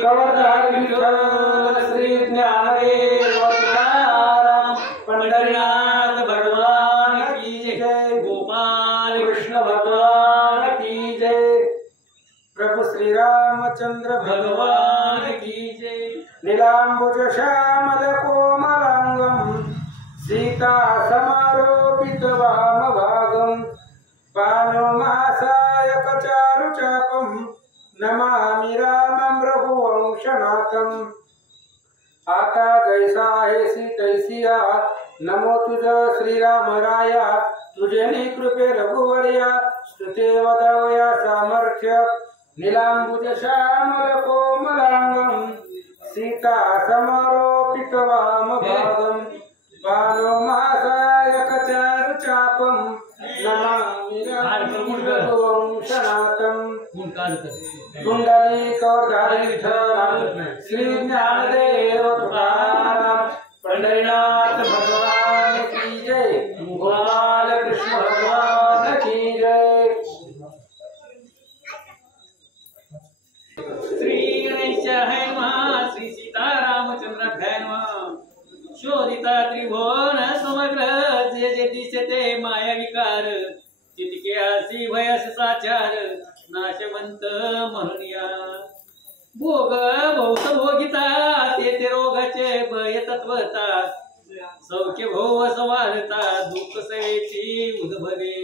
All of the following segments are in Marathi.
कवरधारी विठ्ठल श्री ज्ञानदेव तुकाराम पंढरीनाथ भगवान की जय। गोपाल कृष्ण भगवान की जय। प्रभु श्री रामचंद्र भगवान की जय। नीलांबुज श्यामल कोमलांगम सीता समारोपित वामभागम पानुमासाय चारुचापम नमामि रामं रघुवंशनाथम। आता जैसा आहेसी तैसिया नमो तुझ श्रीराम राया। तुझे कृपे रघुवर्या स्तुते वदवया सामर्थ्य। नीलांबुज श्यामल कोमलांगम सीता समारोपित वामभागम पानुमासाय चारुचापम नमामि रामं रघुवंशनाथम। कुंडलीकवरधारी विठ्ठल श्री ज्ञानदेव तुकाराम पंढरीनाथ भगवान की जय। गोपाल कृष्ण भगवान की जय। श्री गणेश है महा श्री सीतारामचंद्राभ्यां नमः। शोधिता त्रिभुवन समग्र जे जे दिसते माया विकार तितके आसी भयस साचार नाशवंत म्हणूया। भोग भौत भोगिता ते रोगाचे भय तत्वता सौख्य भोव सवालता दुःख सेवेची उद्भवे।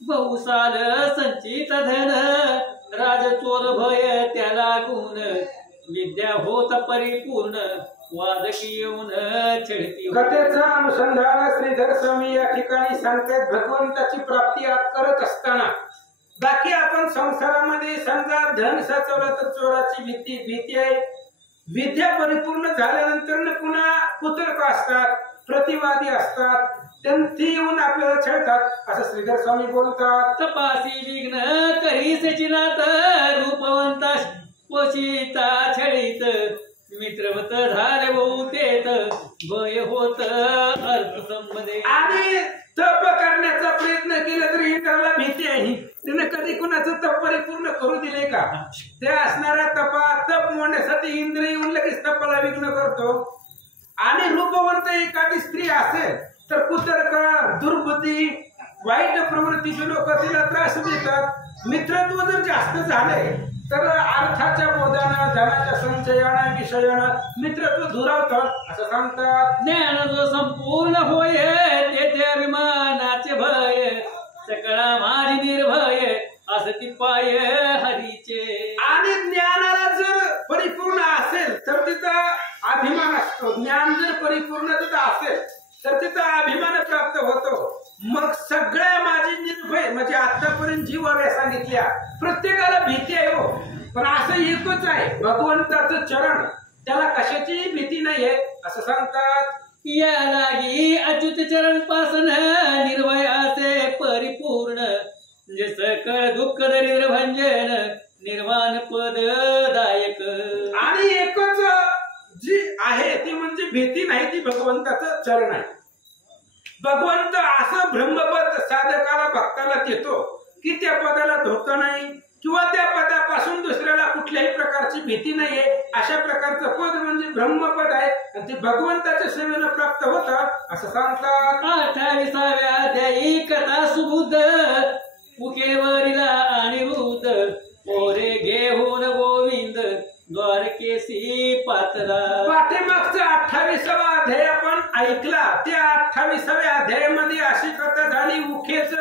बहुसाल संचित धन राज चोर भय त्याला गुण विद्या होत परिपूर्ण वादकी येऊन छळती। कथेचा अनुसंधान श्रीधर स्वामी या ठिकाणी सांगतात भगवंताची प्राप्ती करत असताना बाकी आपण संसारामध्ये समजा धन साचवलं तर चोराची भीती आहे। विद्या परिपूर्ण झाल्यानंतर पुन्हा कुतर्क असतात प्रतिवादी असतात त्यांची येऊन आपल्याला छळतात असं श्रीधर स्वामी बोलतात। तपासी विघ्न करीसेची नात रूपवंता पोषिता छळीत मित्रवत झाले बहुतेत भय होत अर्थ संबंधे। आणि तप करण्याचा प्रयत्न केला तरी इंद्राला भीती आहे। त्याने कधी कुणाचं तप परिपूर्ण करू दिले का? ते असणाऱ्या तप मोडण्यासाठी इंद्र येऊन लगेच तपाला विघ्न करतो। आणि रूपवंत एखादी स्त्री असेल तर कुतर्क दुर्बुद्धी वाईट प्रवृत्तीचे लोक तिला त्रास देतात। मित्रत्व जर जास्त झाले तर अर्थाच्या बोधानं धनाच्या संचयानं विषयानं मित्रत्व दुरावतात असं सांगतात। ज्ञान जो संपूर्ण होय तेथे अभिमानाचे भय सकळा माझी निर्भय असती पाय हरीचे। आणि ज्ञानाला जर परिपूर्ण असेल तर तिथं अभिमान असतो। ज्ञान जर परिपूर्ण तिथं असेल तर तिथं अभिमान प्राप्त होतो। मग सगळ्या माझी निर्भय म्हणजे आतापर्यंत जी वाव्या सांगितल्या प्रत्येकाला भीती आहे हो, पण असं एकच आहे भगवंताचं चरण त्याला कशाची भीती नाहीये असं सांगतात। या लागी अच्युत चरण पासन निर्भय असे परिपूर्ण जे सकळ दुःख दरिद्र भंजन निर्वाण पददायक। आणि एकच जी आहे ती म्हणजे भीती नाही ती भगवंताचं चरण आहे। भगवंत असं ब्रह्मपद साधकाला भक्ताला देतो की त्या पदाला धोका नाही किंवा त्या पदापासून दुसऱ्याला कुठल्याही प्रकारची भीती नाहीये। अशा प्रकारचं पद म्हणजे ब्रह्मपद आहे आणि ते भगवंताच्या सेवेनं प्राप्त होतं असं सांगतात। 28व्या अध्यायी कथा सुबुद्ध मुखेवरीला अनिरुद्ध पोरे घेऊन गोविंद द्वारकेसी पातला। पाठीमागचा 28वा अध्याय आपण ऐकला। त्या 28व्या अध्यायामध्ये अशी कथा झाली उखेच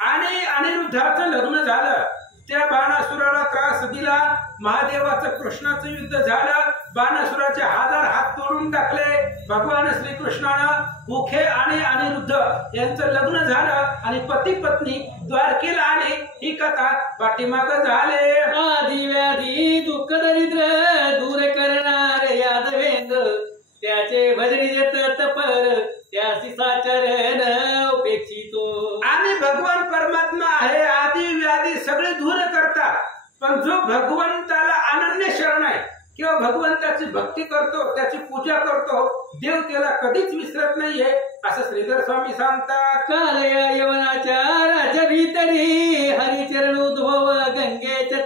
आणि अनिरुद्धाचं लग्न झालं। त्या बाणासुराला त्रास दिला। महादेवाचं कृष्णाचं युद्ध झालं। बाणासुराचे 1000 हात तोडून टाकले। भगवान श्रीकृष्णानं उखे आणि अनिरुद्ध यांचं लग्न झालं आणि पती पत्नी द्वारकेला आले। ही कथा पाठीमाग झाले। आधी व्याधी दुःख दरिद्र दूर करणार यादवेंद्र त्याचे भजनी देत तपर त्यासी साचरण उपेक्षितो। आणि भगवान परमात्मा आहे आधी व्याधी सगळे दूर करतात, पण जो भगवंताला अनन्य शरण आहे किंवा भगवंताची भक्ती करतो त्याची पूजा करतो देव त्याला कधीच विसरत नाहीये असं श्रीधर स्वामी सांगतात। काल या यवनाच्या राज्य भीतरी हरिचरण उद्भव गंगेच्या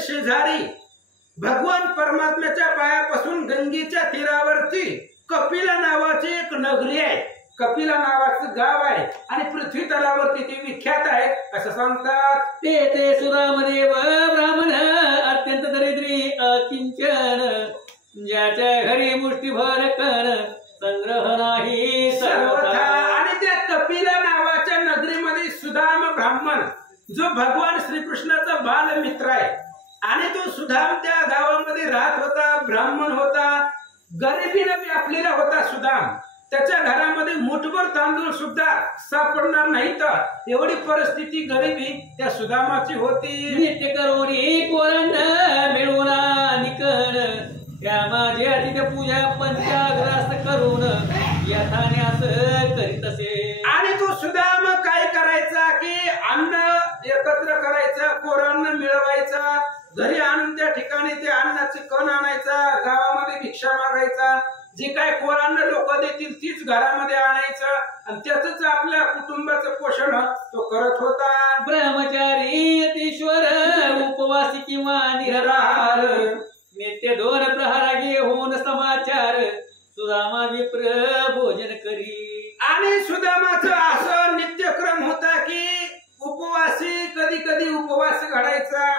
शेजारी भगवान परमात्म्याच्या पायापासून गंगेच्या तीरावरती कपिला नावाची एक नगरी आहे, कपिला नावाचं गाव आहे आणि पृथ्वी तलावरती ते विख्यात आहे असं सांगतात. ते सुरामदेव ब्राह्मण अत्यंत दरिद्री अकिंचन, ज्याच्या घरी मुष्टीभर कण संग्रह नाही सर्वथा. आणि त्या कपिला नावाच्या नगरीमध्ये सुदाम ब्राह्मण जो भगवान श्रीकृष्णाचा बालमित्र आहे आणि तो सुदाम त्या गावामध्ये राहत होता, ब्राह्मण होता, गरिबीने व्यापलेला होता सुदाम. त्याच्या घरामध्ये मुठभर तांदूळ सुद्धा सापडणार नाही तर एवढी परिस्थिती गरिबी त्या सुदामाची होती. नित्य करोनी कोरंड मिळवून निकण, त्या माझ्या तिथे पूजा पंचाग्रास करून यथान्यास करीत असे. आणि तो सुदाम काय करायचा की अन्न एकत्र करायचं, कोरांना मिळवायचा, घरी आणून त्या ठिकाणी ते अन्नाचे कण आणायचा, गावामध्ये भिक्षा मागायचा, जे काय कोरांना लोक देतील तीच घरामध्ये आणायचं आणि त्याच आपल्या कुटुंबाचं पोषण तो करत होता. ब्रह्मचारी यतीश्वर उपवासी किंवा निराहार, नित्य 2 प्रहार घेऊन समाचार सुदामा विप्र भोजन करी. आणि सुदामाचं असं नित्यक्रम होता की उपवासी कधी कधी उपवास घडायचा,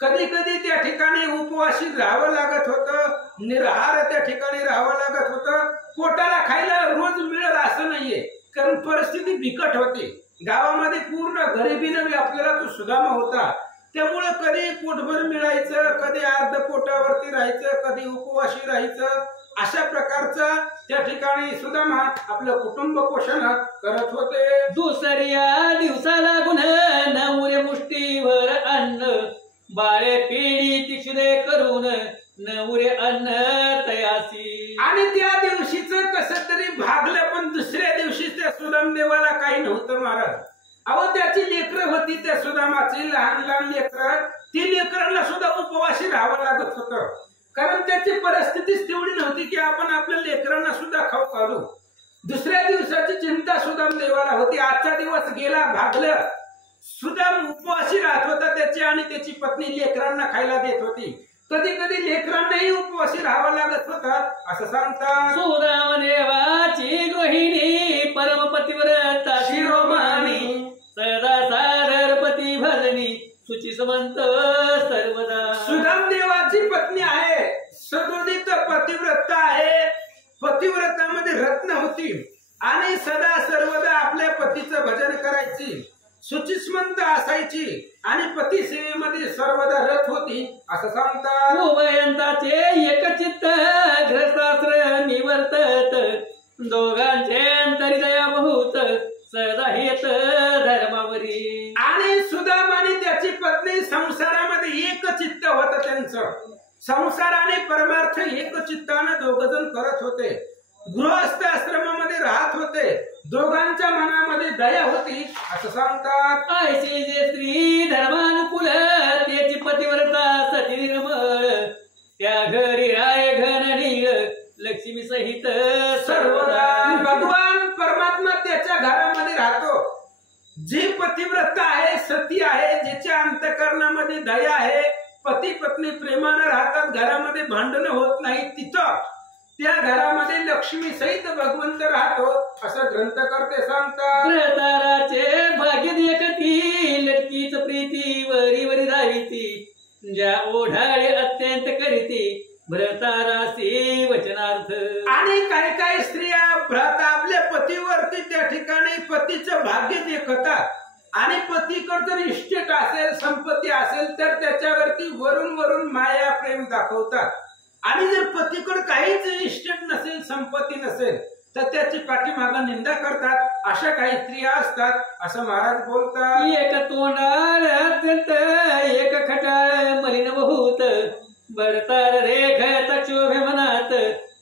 कधी कधी त्या ठिकाणी उपवासी राहावं लागत होतं, निराहार त्या ठिकाणी राहावं लागत होतं. पोटाला खायला रोज मिळेल असं नाहीये, कारण परिस्थिती बिकट होती. गावामध्ये पूर्ण गरिबीने व्यापलेला तो सुदामा होता. त्यामुळे कधी पोटभर मिळायचं, कधी अर्ध पोटावरती राहायचं, कधी उपवासी राहायचं. अशा प्रकारचा त्या ठिकाणी सुदामा आपलं कुटुंब पोषण करत होते. दुसऱ्या दिवसा लागून नवरे मुष्टीभर अन्न, बाळे पिढी तिसरे करून नवरे अन्न तयासी. आणि त्या दिवशीच कसं तरी भागलं, पण दुसऱ्या दिवशी त्या सुदाम देवाला काही नव्हतं महाराज. अहो त्याची लेकरं होती त्या सुदामाची, लहान लहान लेकरं, ती लेकरांना सुद्धा उपवासी राहावं लागत होतं, कारण त्याची परिस्थितीच तेवढी नव्हती की आपण आपल्या लेकरांना सुद्धा खाऊ घालू. दुसऱ्या दिवसाची चिंता सुदाम देवाला होती. आजचा दिवस गेला, भागलं. सुदाम उपवासी राहत होता त्याची आणि त्याची पत्नी लेकरांना खायला देत होती. कधी कधी लेकरांनाही उपवासी राहावं लागत होतं असं सांगतात. सुदाम देवाची गृहिणी परमपतिव्रता शिरोमणी, सदा सादरपती भजनी सुची समंत सर्वदा. सुदाम देवाची पत्नी आहे, सदोदित पतिव्रता आहे, पतिव्रतामध्ये रत्न होती आणि सदा सर्वदा आपल्या पतीचं भजन करायची, सुचिस्मंत असायची आणि पती सेवेमध्ये सर्वदा रत होती असं सांगतात. उभयंताचे एकचित्त ग्रस्तास्त्र निवर्तत, दोघांचे अंतरी दया बहुत सदा हेत धर्मावरी. आणि सुदाम आणि त्याची पत्नी संसारामध्ये एक चित्त होतं त्यांचं, संसार आणि परमार्थ एक चित्तानं दोघ जण करत होते. गृहस्थ आश्रमामध्ये राहत होते, दोघांच्या मनामध्ये दया होती असं सांगतात. ऐसे जे स्त्री धर्मानुकूल, त्याची पतिव्रता सती निर्मळ, त्या घरी राय घन नीळ लक्ष्मी सहित सर्वदा. भगवान परमात्मा त्याच्या घरामध्ये राहतो. जी पतिव्रता आहे, सती आहे, ज्याच्या अंतःकरणामध्ये दया आहे, पती पत्नी प्रेमानं राहतात, घरामध्ये भांडणं होत नाही, तिथं त्या घरामध्ये लक्ष्मी सहित भगवंत राहतो असं ग्रंथकर्ते सांगतात. व्रताराचे भाग्य देखती, लटकीच प्रीती वरी वरी धाविती, ज्या ओढाळे अत्यंत करीती व्रतारासी वचनार्थ. आणि काही काही स्त्रिया व्रत आपल्या पतीवरती त्या ठिकाणी पतीचं भाग्य देखतात आणि पतीकडे जर इस्टेट असेल, संपत्ती असेल तर त्याच्यावरती वरून वरून माया प्रेम दाखवतात. आणि जर पतीकडे काहीच इस्टेट नसेल, संपत्ती नसेल तर त्याची पाठीमागे निंदा करतात. अशा काही स्त्रिया असतात असं महाराज बोलतात. एक तोंडाळ अत्यंत एक खटाळ मलिन बहुत, भरतार रेख तक्षोभे मनात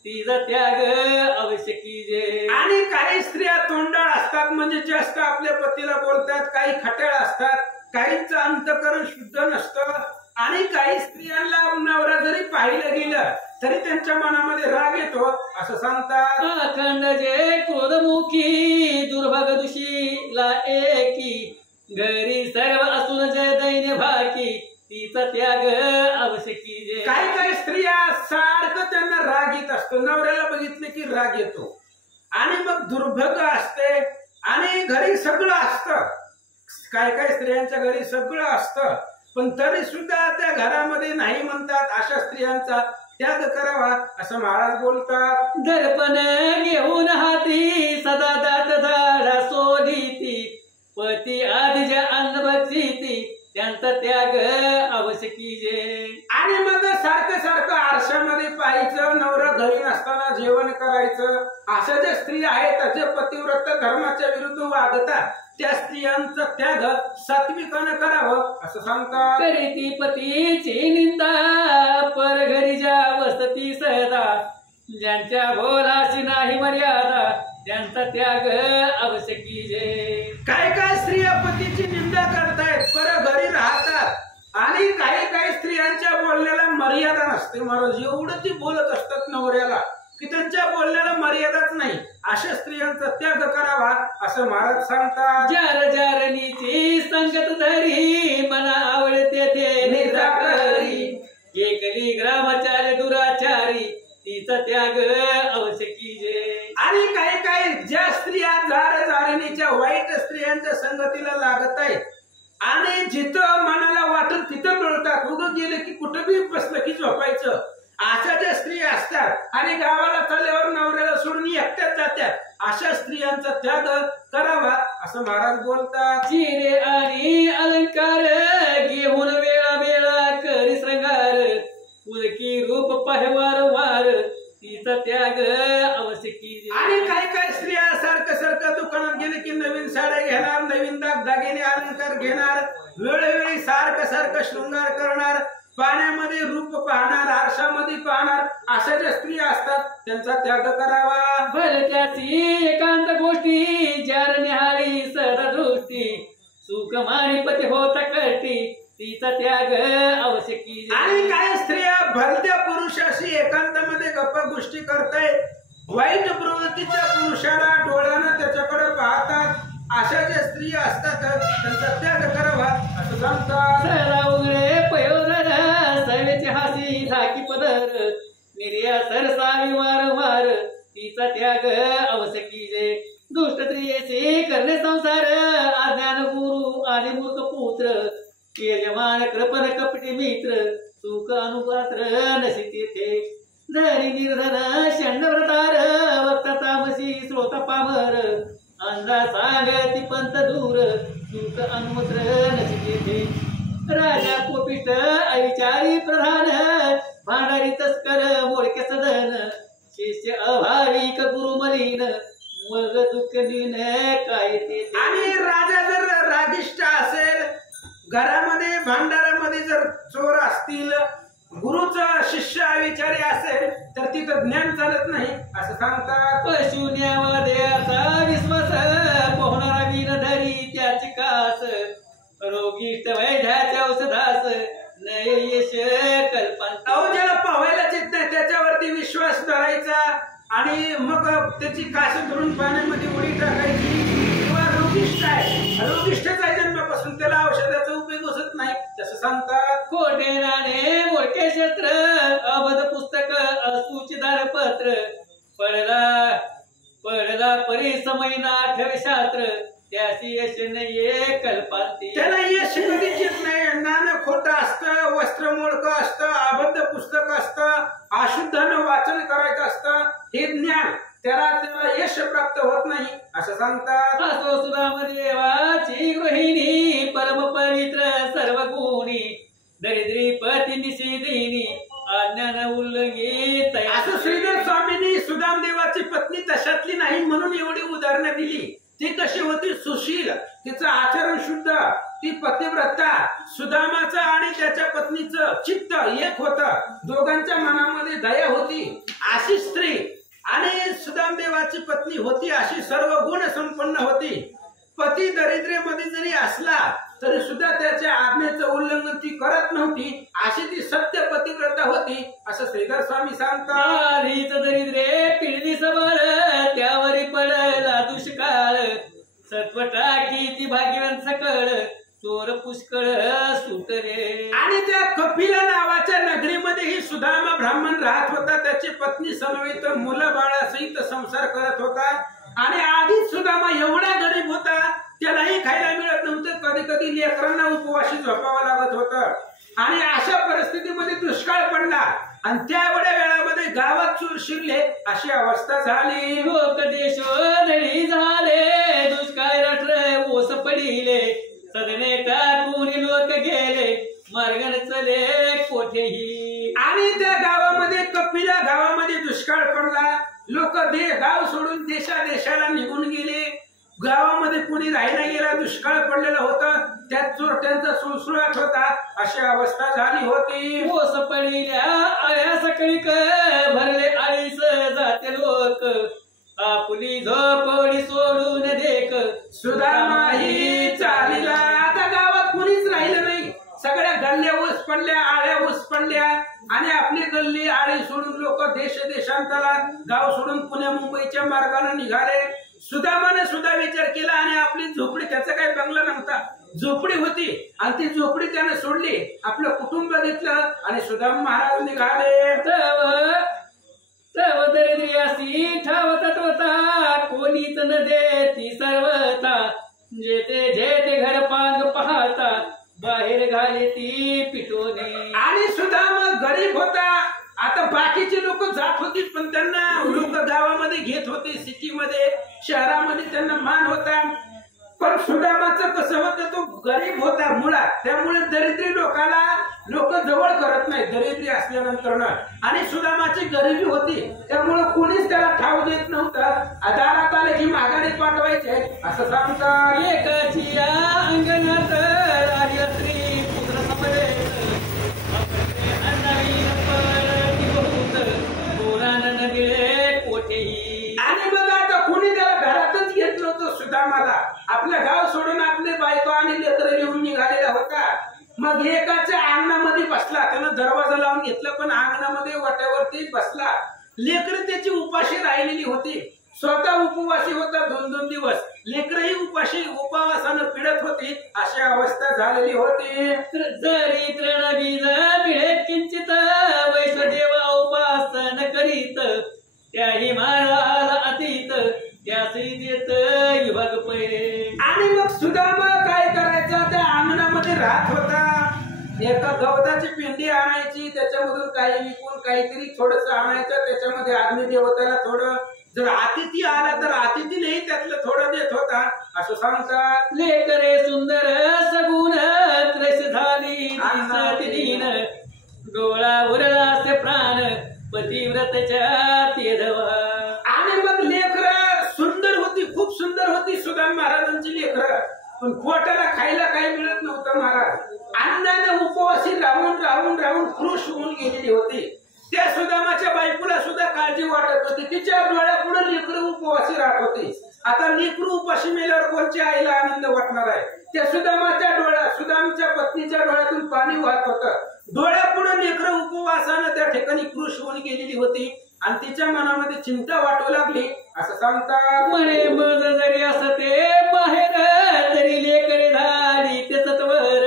तिचा त्याग आवश्यकी जे. आणि काही स्त्रिया तोंडाळ असतात म्हणजे जास्त आपल्या पतीला बोलतात, काही खट्याळ असतात, काहींचं अंतकरण शुद्ध नसतं आणि काही स्त्रियांना नवरा जरी पाहिलं गेलं तरी त्यांच्या मनामध्ये राग येतो असं सांगतात. अखंड जे क्रोधमुखी दुर्भाग दुषीला एकी, घरी सर्व असून जय दैन्य भाकी तिचा तिचा त्याग आवश्यकी जे. काही काही स्त्रिया सारखं त्यांना राग येत असतो, नवऱ्याला बघितले की राग येतो आणि मग दुर्भग असते आणि घरी सगळं असतं. काय काय स्त्रियांच्या घरी सगळं असतं पण तरी सुद्धा त्या घरामध्ये नाही म्हणतात. अशा स्त्रियांचा त्याग करावा असं महाराज बोलतात. दर्पण घेऊन हाती सदा दात धाडा सोडीती, पती आधीच्या अन्न बक्षिती त्यांचा त्याग आवश्यकी जे. आणि मग सारखं सारखं आरशामध्ये पाहायचं, नवरा घरी नसताना जेवण करायचं. अशा ज्या स्त्री आहेत जे पतिव्रत धर्माच्या विरुद्ध वागतात त्या स्त्रियांचा त्याग सात्विकानं करावं असं सांगतात. करीती पतीची निंदा पर घरीच्या वसती सदा, ज्यांच्या बोलाशी नाही मर्यादा त्यांचा त्याग आवश्यकी जे. काय काय स्त्रिया पतीची निंदा करतायत, पर घरी राहतात आणि काही काही स्त्रियांच्या बोलण्याला मर्यादा नसते. महाराज एवढं ती बोलत असतात नवऱ्याला की त्यांच्या बोलण्याला मर्यादाच नाही. अशा स्त्रियांचा त्याग करावा असं महाराज सांगतात. जार जारणीची संगत धरी मना आवडते ते निराकरी, एकली ग्रामचारी दुराचारी तिचा त्याग आवश्यकी जे. आणि काही काही ज्या स्त्रिया जार जारणीच्या वाईट स्त्रियांच्या संगतीला लागत आहेत आणि जिथं मनाला वाटेल तिथं मिळतात, उगं गेले की कुठं बी बसलं की झोपायचं. अशा ज्या स्त्री असतात आणि गावाला चालल्यावर नवऱ्याला सोडून एकट्याच जातात, अशा स्त्रियांचा त्याग करावा असं महाराज बोलतात. चिरे आणि अलंकार घेऊन वेळा वेळा करी श्रंगार, पुलकी रूप पाहवार वार तिचा त्याग आवश्यकी जे. आणि काही काही स्त्रिया सारखं सारखं दुकानात गेले की नवीन साड्या घेणार, नवीन दागिने अलंकार घेणार, वेळोवेळी सारखं सारखं शृंगार करणार, पाण्यामध्ये रूप पाहणार, आरशामध्ये पाहणार. अशा ज्या स्त्रिया असतात त्यांचा त्याग करावा. भलत्याची एकांत गोष्टी जार निहाळी सदा दृष्टी, सुख माणिपती होता कटी तिचा त्याग आवश्यकी जे. आणि काही स्त्रिया भलत्या पुरुषाशी एकांतामध्ये गप्पा गोष्टी करतायत, वाईट प्रवृत्तीच्या पुरुषाला डोळ्यानं त्याच्याकडे पाहतात. अशा ज्या स्त्रिया असतात त्यांचा त्याग करावा असं सांगतात. सरा उघडे पयोर सवेचे हासी झाकी पदर, निर्या सरसावी वारंवार तिचा त्याग आवश्यकी जे. दुष्ट स्त्रियेचे करणे संसार, अज्ञान गुरु आणि मूर्ख पुत्र, यजमान कृपण कपटी मित्र, सुख अनुपात्र नशिती ते. धरी निर्धन षण्व्रतार, वक्ता तामसी श्रोता पामर, अंधा सांगती पंत दूर, सुख अनुमत्र नशिती ते. राजा कोपिष्ट अविचारी प्रधान, भांडारी तस्कर मोडके सदन, शिष्य अभाविक गुरु मलिन, मग दुःख दिन काय ते. आणि राजा जर रागिष्ट असेल, घरामध्ये भांडारामध्ये जर चोर असतील, गुरुचा शिष्य अविचारी असेल तर तिथं ज्ञान चालत नाही असं सांगतात. शून्यावाद्याचा विश्वास, पोहणारा विन धरी त्याची कास, रोगिष्ट वैद्याच्या औषधास नय यश कल्पना. अहो ज्याला पाहायलाच येत नाही त्याच्यावरती विश्वास धरायचा आणि मग त्याची कास धरून पाण्यामध्ये उडी टाकायची. किंवा रोगिष्ट आहे, रोगिष्टच आहे जन्मापासून, त्याला औषधाचा उपयोग होत नाही तसं सांगतात. खोटे नाणे मोडके क्षेत्र, अबध पुस्तक असूचिदार पत्र, पडला परिसमय नाठवे शास्त्र, त्याची यश नये कल्पांती. त्याला यश कधीच येत नाही. नाणं खोटं असतं, वस्त्र मोडकं असतं, अबद्ध पुस्तक असतं, अशुद्धानं वाचन करायचं असतं. हे ज्ञान त्याला यश प्राप्त होत नाही असं सांगतात. असो सुदाम देवाची गृहिणी, परम पवित्र सर्व गुणी, दरिद्री पती निषेधिनी, अज्ञान उल्लंघित. असं श्रीधर स्वामींनी सुदाम देवाची पत्नी तशातली नाही म्हणून एवढी उदाहरणं दिली. ती कशी होती? सुशील, तिचं आचरण शुद्ध, ती पतिव्रता. सुदामाचं आणि त्याच्या पत्नीचं चित्त एक होतं, दोघांच्या मनामध्ये दया होती. अशी स्त्री आणि सुदामदेवाची पत्नी होती, अशी सर्व गुण संपन्न होती. पती दरिद्रेमध्ये जरी असला तरी सुद्धा त्याच्या आज्ञेचं उल्लंघन ती करत नव्हती. अशी ती सत्य पतिव्रता होती असं श्रीधर स्वामी सांगतात. दरिद्रे पिढी सबळ, त्यावरी पडला दुष्काळ, सत्व टाकी ती भाग्यवान सकळ, चोर पुष्कळ सुटरे. आणि त्या सुदामा ब्राह्मण राहत होता, त्याची पत्नी समवेत मुलं बाळासहित संसार करत होता. आणि आधीच सुदामा एवढा गरीब होता, त्यालाही खायला मिळत नव्हतं. कधी कधी लेकरांना उपवाशी झोपावं लागत होतं. आणि अशा परिस्थितीमध्ये दुष्काळ पडला आणि त्यावेळ्या वेळामध्ये गावात चूर शिरले अशी अवस्था झाली. लोक देशोधडी झाले, दुष्काळ राष्ट्र ओस पडिले, सदने टाकून लोक गेले, मार्गन चले कोठेही. आणि त्या गावामध्ये कपिला गावामध्ये दुष्काळ पडला. लोक गाव सोडून देशाला निघून गेले. गावामध्ये कोणी राहायला गेला, दुष्काळ पडलेला होता, त्यात चोरट्यांचा सुळसुळाट होता, अशी अवस्था झाली होती. ओस पडिल्या आळ्या सकाळी भरले आळीस जाते लोक, आपली झोपडी सोडून देख सुदामाही चालीला. आता गावात कोणीच राहिलं नाही. सगळ्या गल्ल्या ऊस पडल्या, आळ्या ऊस पडल्या आणि आपली गल्ली आळी सोडून लोक देशांतराला गाव सोडून पुण्या मुंबईच्या मार्गाने निघाले. सुदामाने सुद्धा विचार केला आणि आपली झोपडी, त्याचा काही बंगला नव्हता, झोपडी होती आणि ती झोपडी त्याने सोडली, आपलं कुटुंब घेतलं आणि सुदाम महाराज निघाले. तव दरिद्रियासी ठावतात होता, कोणीच न देती सर्वता, जेते घर पांग पाहता, बाहेर घाले ती पिटोने. आणि सुदाम गरीब होता. आता बाकीचे लोक जात होती, पण त्यांना लोक गावामध्ये घेत होते, सिटीमध्ये शहरामध्ये त्यांना मान होता. पण सुदामाचं कसं होतं, तो गरीब होता मुळात, त्यामुळे दरिद्री लोकाला लोक जवळ करत नाही दरिद्री असल्यानंतर. आणि सुदामाची गरिबी होती, त्यामुळे कोणीच त्याला ठाव देत नव्हतं. दारात आले की माघारी पाठवायचे असं सांगतात. एकाची अंगणात राहिली स्त्री पुत्र समवेत, कोठेही. आणि मग आता कोणी त्याला घरातच घेत नव्हतं सुदामाला. आपलं गाव सोडून आपले बायको आणि लेकरं घेऊन निघालेला होता. मग एकाच्या अंगणामध्ये बसला, त्यानं दरवाजा लावून घेतला, पण अंगणामध्ये वाट्यावरती बसला. लेकरं त्याची उपाशी राहिलेली होती, स्वतः उपवासी होता 2-2 दिवस, लेकरही उपाशी उपवासानं पिडत होती, अशी अवस्था झालेली होती. जरी तृण बीज मिळे किंचित, वैष्णदेव उपासन करीत, त्याही महाराला अतीत, त्यासी देत विभाग पै. आणि मग सुदामा काय करायचा, त्या अंगणामध्ये राहत होता. एका गवताची पिंडी आणायची, त्याच्यामधून काही विकून काहीतरी थोडस आणायचं, त्याच्यामध्ये अग्निदेवताला थोडं, जर अतिथी आला तर अतिथीनेही त्यातलं थोडं देत होता असं सांगतात. लेकरे सुंदर सगुण त्रस झाली दिन, डोळा उरलास प्राण पतिव्रतच्या तेधवा. आणि मग लेकरं सुंदर होती, खूप सुंदर होती सुदाम महाराजांची लेकरं, पण पोटाला खायला काही मिळत नव्हतं. महाराज अन्नाने उपवासी राहून राहून राहून कृश होऊन गेलेली होती. त्या सुदामाच्या बायकोला सुद्धा काळजी वाटत होती, तिच्या डोळ्यापुढे लेकरं उपवासी राहत होती. आता लेकरू उपाशी मेल्यावर कोणच्या आईला आनंद वाटणार आहे. त्या सुदामच्या पत्नीच्या डोळ्यातून पाणी वाहत होतं. डोळ्यापुढे लेकरं उपवासानं त्या ठिकाणी कृश होऊन गेलेली होती आणि तिच्या मनामध्ये चिंता वाटू लागली असं सांगतात. म्हणे मज जरी असते बाहेर, तरी लेकरे धाडी ते सत्वर,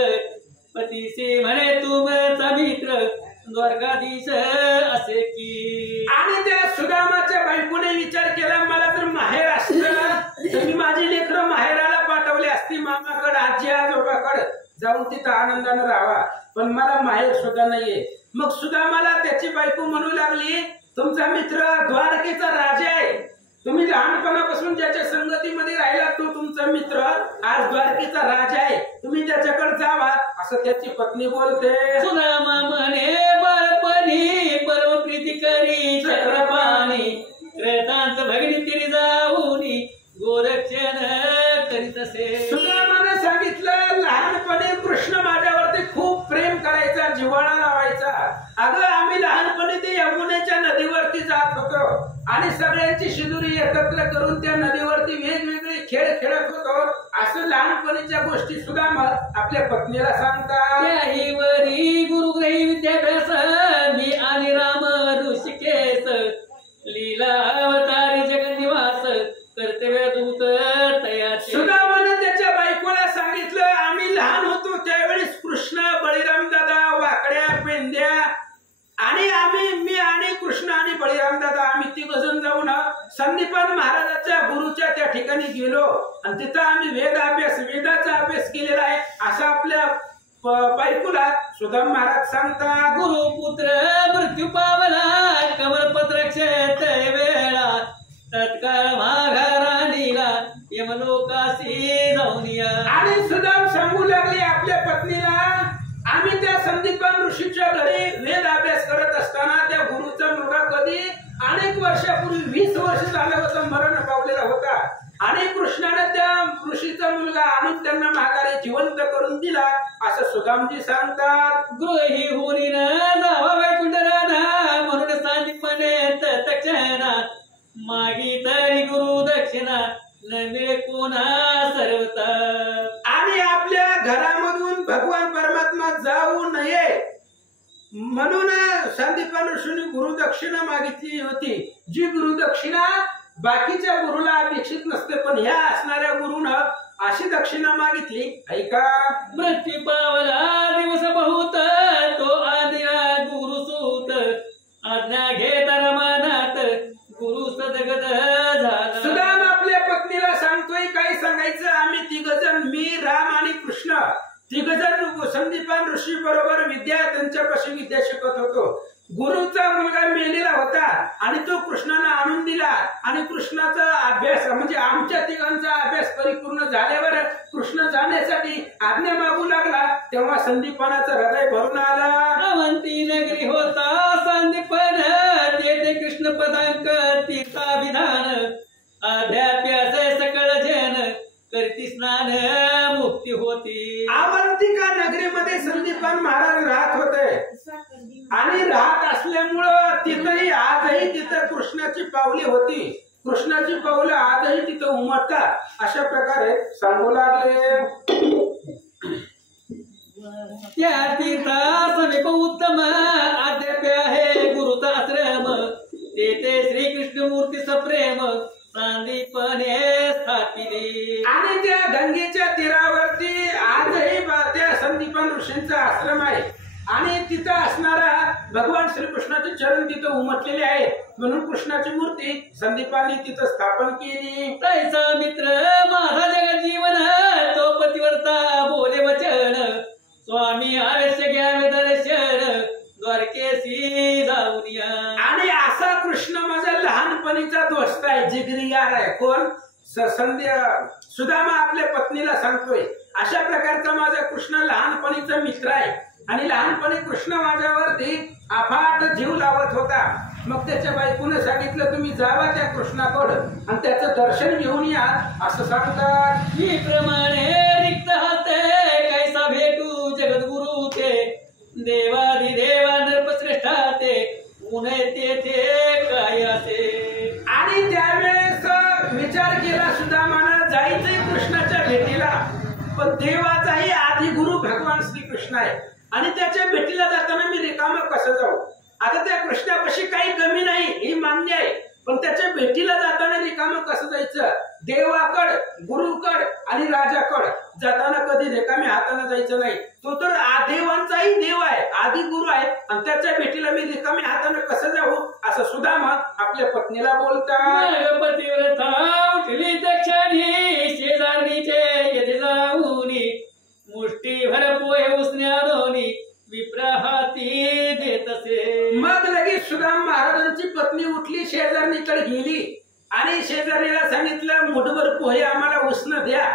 पतीसे म्हणे तुमचा मित्र द्वारकाधीश असे की. आणि त्या सुदामाच्या बायकोने विचार केला, मला तर माहेर असतं तर मी माझी लेकरं माहेराला पाठवली असती, मामाकडे आजी आजोबाकडे जाऊन तिथं आनंदाने राहावा, पण मला माहेर सुद्धा नाहीये. मग सुदामाला त्याची बायको म्हणू लागली, तुमचा मित्र द्वारकेचा राजा आहे, तुम्ही लहानपणापासून ज्याच्या संगतीमध्ये राहिला तो तुमचा मित्र आज द्वारकेचा राजा आहे, तुम्ही त्याच्याकडे जावा असं त्याची पत्नी बोलते. सुदामा म्हणे बाळपणी परम प्रीती करी चक्रपाणी, क्रेतांत भगिनी तिरी जाऊनी गोरक्षण करीत असे. सुदामाने सांगितलं, लहानपणी कृष्ण माझ्यावरती खूप प्रेम करायचा, जिव्हाळा लावायचा. अगं आम्ही लहानपणी ते यमुनेच्या नदीवरती जात होतो आणि सगळ्यांची शिदुरी एकत्र करून त्या नदीवरती वेगवेगळे खेळ खेळत होतो. असं लहानपणीच्या गोष्टी सुदामा आपल्या पत्नीला सांगतात. त्याही वरी गुरुग्रही विद्याभ्यास, मी आणि राम ऋषिकेश, लीला अवतारी जगनिवास, कर्तव्य दूत तयाचे. सुदामाने त्याच्या बायकोला सांगितलं, आम्ही लहान होतो त्यावेळेस कृष्ण, बळीराम दादा, वाकड्या, पेंड्या आणि संदीपान महाराजांच्या गुरुच्या त्या ठिकाणी गेलो आणि तिथं आम्ही वेदाचा अभ्यास केलेला आहे असं आपल्या बायकोला सुदाम महाराज सांगतात. गुरुपुत्र मृत्यू पावला कमलपत्र क्षेत्र वेळा तत्काळ माघारा निघाला यमलोकासी जाऊन या. आणि सुदाम सांगू लागले आपल्या पत्नीला, आम्ही त्या संदीपान ऋषीच्या घरी वेद अभ्यास करत असताना त्या गुरुचा मुलगा कधी अनेक वर्षापूर्वी 20 वर्ष झालं होतं मरण पावलेला होता आणि कृष्णाने त्या ऋषीचा मुलगा आणून त्यांना माघारी जिवंत करून दिला असं सुदामजी सांगतात. गृही होनी जावा वैकुंठराना म्हणून सांदीपने तक्षणा मागी तरी गुरु दक्षिणा न मिळे कोणा सर्वता. आणि आपल्या घरामधून भगवान परमात्मा जाऊ नये म्हणून संदीपान ऋषीने गुरुदक्षिणा मागितली होती. जी गुरुदक्षिणा बाकीच्या गुरुला अपेक्षित नसते पण ह्या असणाऱ्या गुरुनं अशी दक्षिणा मागितली. ऐका. मृत्यू पावला दिवस बहुत तो आदिरा गुरु सूत आज्ञा घेत रमानात गुरु सदगत झाला. सुदाम आपल्या पत्नीला सांगतोय काय सांगायचं, आम्ही तिघजण मी राम आणि कृष्ण तिघजण संदीपान ऋषी बरोबर त्यांच्यापाशी विद्या शिकत होतो. गुरुचा मुलगा मेलेला होता आणि तो कृष्णाने आणून दिला आणि कृष्णाचा अभ्यास म्हणजे आमच्या तिघांचा अभ्यास परिपूर्ण झाल्यावर कृष्ण जाण्यासाठी आज्ञा मागू लागला तेव्हा संदीपानाचं हृदय भरून आला. अवंती नगरी होता संदीपन तेथे कृष्ण पदांक तिचा विधान अध्याप्यास सकळ जन करती स्नान मुक्ती होती. अवंतिका नगरीमध्ये संदीपान महाराज राहत होते आणि राहत असल्यामुळं तिथंही आजही तिथं कृष्णाची पावले होती. कृष्णाची पावलं आजही तिथं उमटतात अशा प्रकारे सांगू लागले. त्या तीर्था समीप उत्तम अद्याप आहे गुरुचा आश्रम तेथे श्रीकृष्ण मूर्ती सप्रेम संदीपने स्थापिले. आणि त्या गंगेच्या तीरावरती आजही त्या संदीपान ऋषींचा आश्रम आहे आणि तिथं असणारा भगवान श्रीकृष्णाचे चरण तिथं उमटलेले आहेत म्हणून कृष्णाची मूर्ती संदीपांनी तिथं स्थापन केली. तैसा मित्र माझा जग जीवन तो पतिवर्ता बोले वचन स्वामी आवश्य घ्यावे दर्शन द्वारकेशी जाऊन या. आणि असा कृष्ण माझा लहानपणीचा दोस्त आहे, जिगरी यार आहे. कोण? सुदामा आपल्या पत्नीला सांगतोय अशा प्रकारचा माझा कृष्ण लहानपणीचा मित्र आहे आणि लहानपणी कृष्ण माझ्यावरती अफाट जीव लावत होता. मग त्याच्या बायकोने सांगितलं तुम्ही जावा त्या कृष्णाकडे आणि त्याचं दर्शन घेऊन या असं सांगतात. मी प्रमाणे रिक्त हाते कैसा भेटू जगद्गुरु ते देवाधिदेवा नृपश्रेष्ठा ते उन्हे तेथे काय असे. आणि त्यावेळेस विचार केला सुदामानं जायचंय कृष्णाच्या भेटीला पण देवाचाही आधी गुरु भगवान श्रीकृष्ण आहे आणि त्याच्या भेटीला जाताना मी रिकामं कसं जाऊ. आता त्या कृष्णापाशी काही कमी नाही ही मान्य आहे पण त्याच्या भेटीला जाताना रिकामं कसं जायचं. देवाकड गुरुकड आणि राजाकड जाताना कधी रिकाम्या हाताने जायचं नाही. तो तर देवांचाही देव आहे आधी गुरु आहे आणि त्याच्या भेटीला मी रिकाम्या हाताने कसं जाऊ असं सुदामा आपल्या पत्नीला बोलतात. पतिव्रता उठली दक्षिणी शेजारणीचे येथे जाऊनी मुष्टीभर पोहे उसण्यालोनी विप्रहाती देत असे. मग लगेच सुदाम महाराजांची पत्नी उठली शेजारणीकडे गेली आणि शेजारीला सांगितलं मुठभर पोहे आम्हाला उष्ण द्या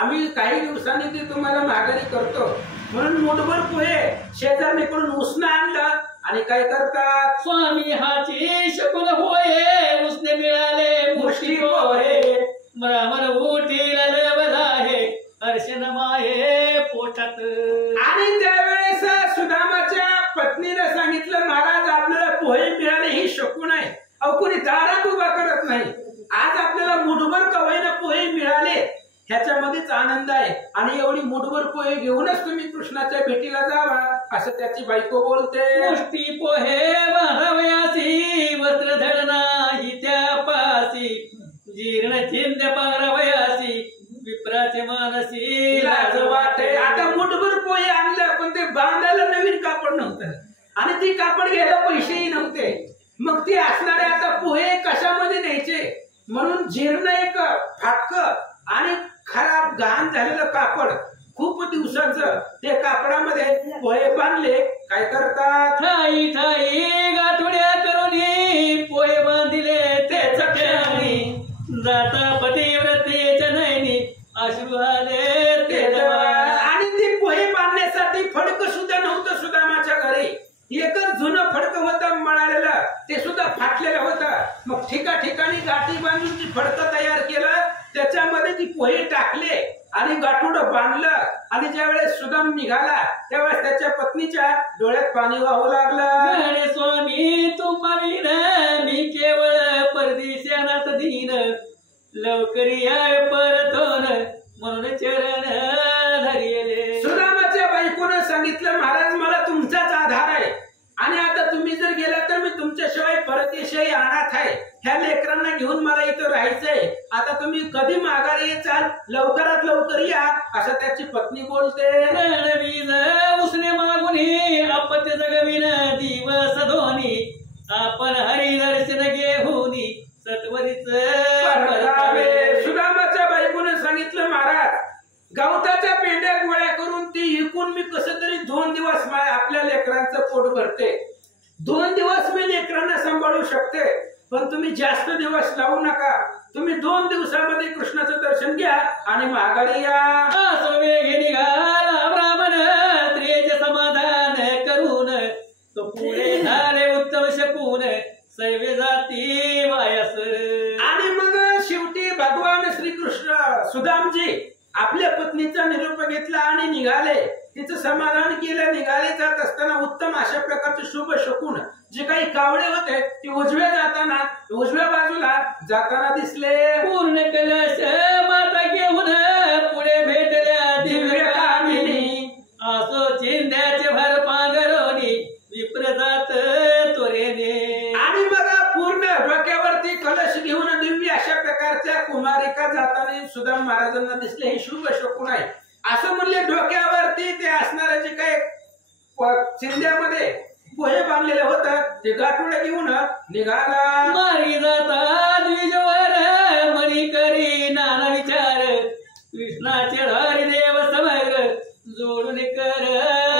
आम्ही काही दिवसांनी ते तुम्हाला माघारी करतो म्हणून मुठभर पोहे शेजारणीकडून उष्ण आणलं आणि काय करतात. स्वामी हाची शकुन होये उसने मिळाले मुष्टी पोहे ब्राह्मण उठील बधाहे हर्षण माये पोटात. आणि त्यावेळेस सुदामाच्या पत्नीने सांगितलं महाराज आपल्याला पोहे मिळाले ही शकुन आहे. अहो कोणी दारात उभा करत नाही. आज आपल्याला मुठभर कवयना पोहे मिळाले ह्याच्यामध्येच आनंद आहे आणि एवढी मुठभर पोहे घेऊनच तुम्ही कृष्णाच्या भेटीला जावा असं त्याची बायको बोलते. मुष्टी पोहे बारावयासी वस्त्र धड नाही त्या पासी जीर्ण चिंध्य पारावयासी विप्राचे मानसी लाज वाटे. आता मुठभर पोहे आणलं पण ते बांधायला नवीन कापड नव्हतं आणि ती कापड घ्यायला पैसेही नव्हते. मग ती असणारे आता पोहे कशामध्ये न्यायचे म्हणून जीर्ण एक फाटक आणि खराब घाण झालेलं कापड खूप दिवसाचं ते कापडामध्ये पोहे बांधले. काय करतात ठाई ठाई गाठोड्या करून पोहे बांधिले ते चटणी जाता पतिव्रतेच्या नयनी अश्रू आले ते आणि ती पोहे बांधण्यासाठी फडक सुद्धा नव्हतं सुदामाच्या घरी. एकच जुनं फडक होतं मिळालेलं ते सुद्धा फाटलेलं होतं. मग ठिकाणी गाठी बांधून ती फडकं तयार केलं त्याच्यामध्ये ती पोहे टाकले आणि गाठोडं बांधलं आणि ज्यावेळेस सुदाम निघाला त्यावेळेस त्याच्या पत्नीच्या डोळ्यात पाणी वाहू लागलं. स्वामी तुम्हावीन मी केवळ परदेशानात दीन लवकरी आहे परतोन म्हणून चरण धरिले. सुदामाच्या बायकोनं सांगितलं महाराज मला तुमचाच आधार आहे आणि आता तुम्ही जर गेला तर मी तुमच्याशिवाय परदेशही अनाथ आहे. ह्या लेकरांना घेऊन मला इथं राहायचंय. आता तुम्ही कधी माघारी येचाल लवकरात लवकर या असं त्याची पत्नी बोलते. रणवीज उसने मागुनी अपत्य जगविन दिवस दोन्ही आपण हरी दर्शन घेऊनी सत्वरीच परतावे. सुदामाच्या बायकोने सांगितलं महाराज गवताच्या पेंड्या गोळ्या करून ती इकून मी कसं तरी 2 दिवस आपल्या लेकरांचं पोट भरते. 2 दिवस मी लेकरांना सांभाळू शकते पण तुम्ही जास्त दिवस लावू नका. तुम्ही 2 दिवसामध्ये कृष्णाचं दर्शन घ्या आणि माघारी या. असो वेगे निघाला ब्राह्मण स्त्रियेचे समाधान करून तो पुढे झाले उत्तम शकून सैवे जाती वायास. आणि मग शेवटी भगवान श्रीकृष्ण सुदामजी आपल्या पत्नीचा निरोप घेतला आणि निघाले. तिचं समाधान केलं. निघाले जात असताना उत्तम अशा प्रकारचे शुभ शकून जे काही कावळे होते ते उजव्या बाजूला जाताना दिसले. पूर्ण कलश माता घेऊन पुढे भेटल्या दिव्य कामिनी असो चिंध्याचे भर पांघरोनी विप्र जात त्वरेने. आणि बघा पूर्ण डोक्यावरती कलश घेऊन दिव्य अशा प्रकारच्या कुमारिका जाताना सुदाम महाराजांना दिसले. हे शुभ शकून आहे असं म्हणले. डोक्यावरती ते असणारे जे काही चिंध्यामध्ये पोहे बांधलेले होतं ते गाठोडे घेऊन निघाला. मार्गी जाता द्विजवर मणी करी नाना विचार कृष्णाचे हरी देव समग्र जोडून कर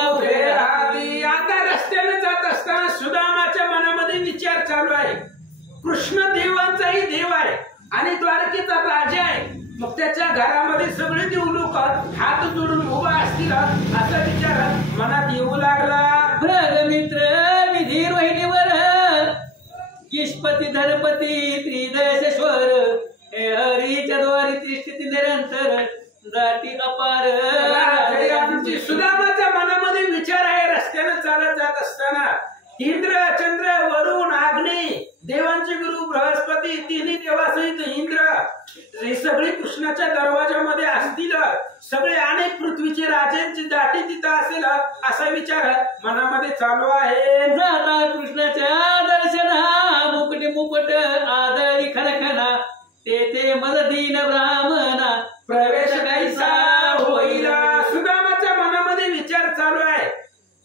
उभे राहती. आता रस्त्याने जात असताना सुदामाच्या मनामध्ये विचार चालू आहे. कृष्ण देवांचाही देव आहे आणि द्वारकेचा राजा आहे. मग त्याच्या घरामध्ये सगळे देव लोक हात जोडून उभा असतील असा विचार मनात येऊ लागला. भ्रग मित्र विधी रोहिणीवर किष्पती धनपती त्रिदशेश्वर हे हरीच्या द्वारी तिष्ठिती निरंतर दाटी अपार. आमची सुदामाच्या मनामध्ये विचार आहे. रस्त्याने चालत जात असताना इंद्र चंद्र वरुण अग्नी देवांचे गुरु बृहस्पती तिन्ही देवासहित इंद्र हे सगळे कृष्णाच्या दरवाजामध्ये असतील. सगळे अनेक पृथ्वीचे राजांची दाटी तिथं असेल असा विचार मनामध्ये चालू आहे. जाता कृष्णाच्या दर्शना मुकुट मुकुट आदळी खणखणा ते मददीन ब्राह्मणा प्रवेश कैसा होईल. सुदामाच्या मनामध्ये विचार चालू आहे.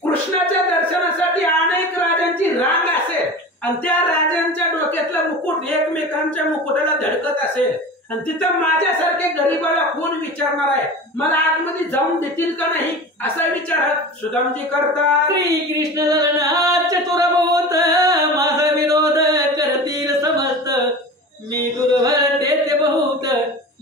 कृष्णाच्या दर्शनासाठी अनेक राजांची रांग असेल आणि त्या राजांच्या डोक्यातला मुकुट एकमेकांच्या मुकुटाला धडकत असेल आणि तिथं माझ्यासारखे गरीबाला कोण विचारणार आहे. मला आतमध्ये जाऊन देतील का नाही असा विचार सुदामजी करतात. श्रीकृष्ण लग्नात चतुरभूत माझा विरोध करतील समस्त मी दुर्भर ते बहुत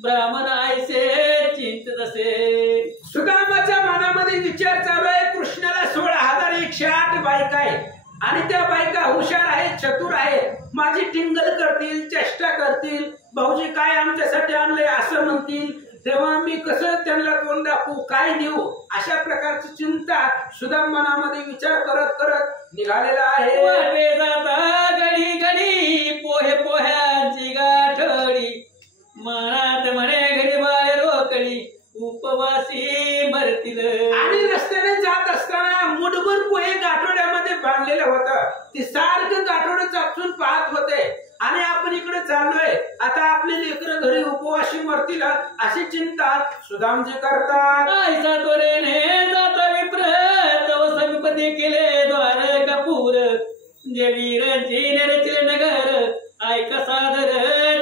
ब्राह्मण आयसे चिंत तसे. सुदामाच्या मनामध्ये विचार चालू आहे. कृष्णाला 16,108 बायका आहे आणि त्या बायका हुशार आहेत चतुर आहेत. माझी टिंगल करतील चेष्टा करतील. भाऊजी काय आमच्यासाठी आणलंय असं म्हणतील. तेव्हा मी कसं त्यांना तोंड दाखवू काय देऊ अशा प्रकारची चिंता सुदाम मनामध्ये विचार करत करत निघालेला आहे. वाटे जाता घडी घडी पोहे पोह्यांची गाठडी मनात म्हणे घडी बाहेर रोकडी उपवासी मरतील. आणि रस्त्याने जात असताना मुठभर पोहे गाठोड्यामध्ये बांधलेलं होतं. ते सारखं गाठोडं चापसून पाहत होते आणि आपण इकडे चाललोय आता आपले लेकरं घरी उपवासी मरतील अशी चिंता सुदामजी करतात. आईचा तोरेने जाता विप्र तव समीपती केले द्वार कपूर जे वीरांची रचिले नगर ऐका सादर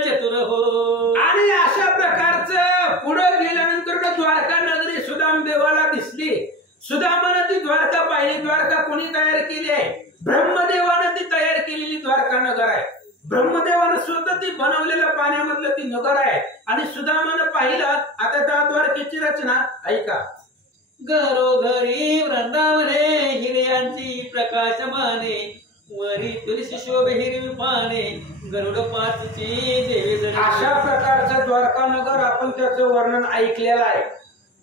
चतुर हो. आणि अशा प्रकारचं पुढे गेल्यानंतर द्वारका नगरी सुदाम देवाला दिसली. सुदामानं ती द्वारका पाहिली. द्वारका कोणी तयार केली आहे? ब्रह्मदेवानं ती तयार केलेली द्वारका नगर आहे. ब्रह्मदेवानं स्वतः ती बनवलेलं पाण्यामधलं ती नगर आहे. आणि सुदामानं पाहिलं. आता त्या द्वारकेची रचना ऐका. घरोघरी वृंदावने हिरयांची प्रकाशमाने वरी तुलसी शोभे हिरवी पाने गरुड पाचची देवी जरी. अशा प्रकारचं द्वारका नगर आपण त्याचं वर्णन ऐकलेलं आहे.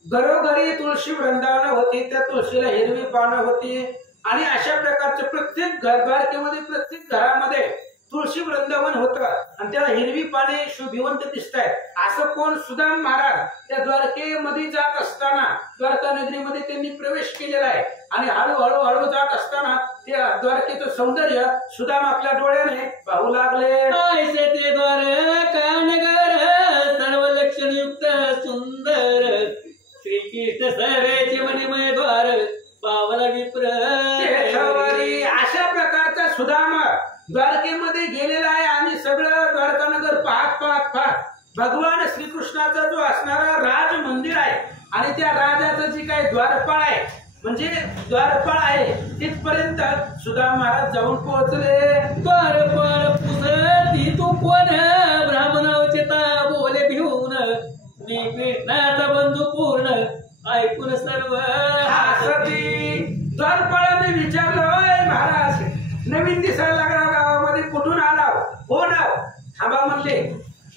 घरोघरी तुळशी वृंदावन होती. त्या तुळशीला हिरवी पानं होती. आणि अशा प्रकारचं प्रत्येक द्वारकेमध्ये प्रत्येक घरामध्ये तुळशी वृंदावन होतं. आणि त्याला हिरवी पाने शोभिवंत दिसत आहेत. असं कोण? सुदाम महाराज त्या द्वारकेमध्ये जात असताना द्वारका नगरीमध्ये त्यांनी प्रवेश केलेला आहे. आणि हळूहळू हळू जात असताना त्या द्वारकेचं सौंदर्य सुदाम आपल्या डोळ्याने पाहू लागले. ऐसे ते द्वारका नगर सर्व लक्षणयुक्त सुंदर श्रीकृष्ण सर्वेचे मणिमय द्वार पावला विप्र. अशा प्रकारचा सुदाम द्वारकेमध्ये गेलेला आहे. आणि सगळं द्वारका नगर पाहत पाहत पाहत भगवान श्रीकृष्णाचा जो असणारा राज मंदिर आहे आणि त्या राजाचं जी काही द्वारपाळ आहे म्हणजे द्वारपाळ आहे तिथपर्यंत सुदाम महाराज जाऊन पोहोचले. द्वारपाळ पुसती तू कोण ब्राह्मणावचे बोले भिवून मी कृष्णाचा बंधू पूर्ण ऐकून सर्व हसती. द्वारपाळाने विचारलं, ओय महाराज नवीन दिसायला लागला गावामध्ये, कुठून आला? हो ना, थांबा म्हणले.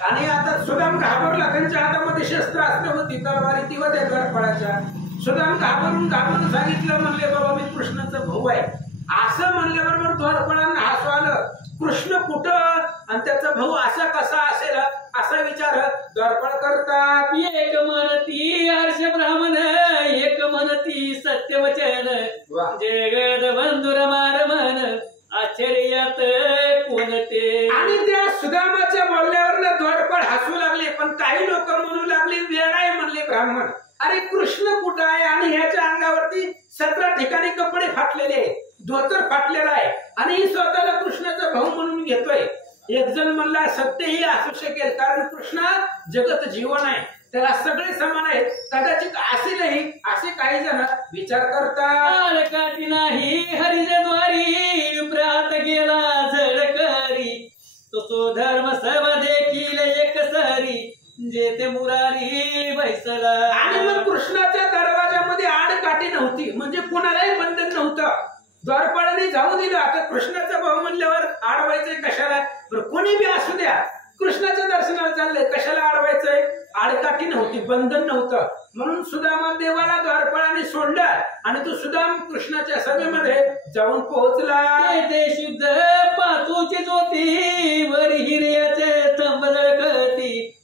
आणि आता सुदाम घाबरला. त्यांच्या हातामध्ये शस्त्रास्त्र होती, तलवारी ती होत्या द्वारपाळाच्या. सुदाम घाबरून सांगितलं, म्हणले बाबा मी कृष्णाचा भाऊ आहे. असं म्हणल्याबरोबर द्वारपाळांना हसू आलं. कृष्ण कुठं आणि त्याचा भाऊ असा कसा असेल असा विचार द्वारपाळ करतात. एक म्हणती हर्ष ब्राह्मण एक म्हणती सत्यवचन जगद बंधुर मार मन आश्चर्यात कोणते. आणि त्या सुदामाच्या बोलण्यावर द्वारपाळ हसू लागले. पण काही लोक म्हणू लागले, वेळ आहे म्हणले ब्राह्मण. अरे कृष्ण कुठं आहे? आणि ह्याच्या अंगावरती 17 ठिकाणी कपडे फाटलेले, धोतर फाटलेला आहे आणि ही स्वतःला कृष्णाचा भाऊ म्हणून घेतोय. एक जण म्हणला सत्यही असू शकेल, कारण कृष्ण जगत जीवन आहे, त्याला सगळे समान आहेत. कदाचित असेलही असे काही जण विचार करतात. काठी नाही हरिजद्वारी प्रात गेला झडकरी तो धर्म सर्व देखील एक सरी जेथे मुरारी बैसला. आणि मग कृष्णाच्या दरवाजामध्ये आडकाठी नव्हती, म्हणजे कोणालाही बंधन नव्हतं. द्वारपाळाने जाऊ दिलं. आता कृष्णाचा भाऊ म्हणल्यावर आडवायचंय कशाला? कोणी बी असू द्या, कृष्णाच्या दर्शनाला चाललंय, कशाला आडवायचंय? आडकाठी नव्हती, बंधन नव्हतं. म्हणून सुदामा देवाला द्वारपाळाने सोडलं आणि तो सुदाम कृष्णाच्या सभेमध्ये जाऊन पोहोचला. ते शुद्ध पाचूची ज्योती वरी हिरयाचे स्तंभ झळकती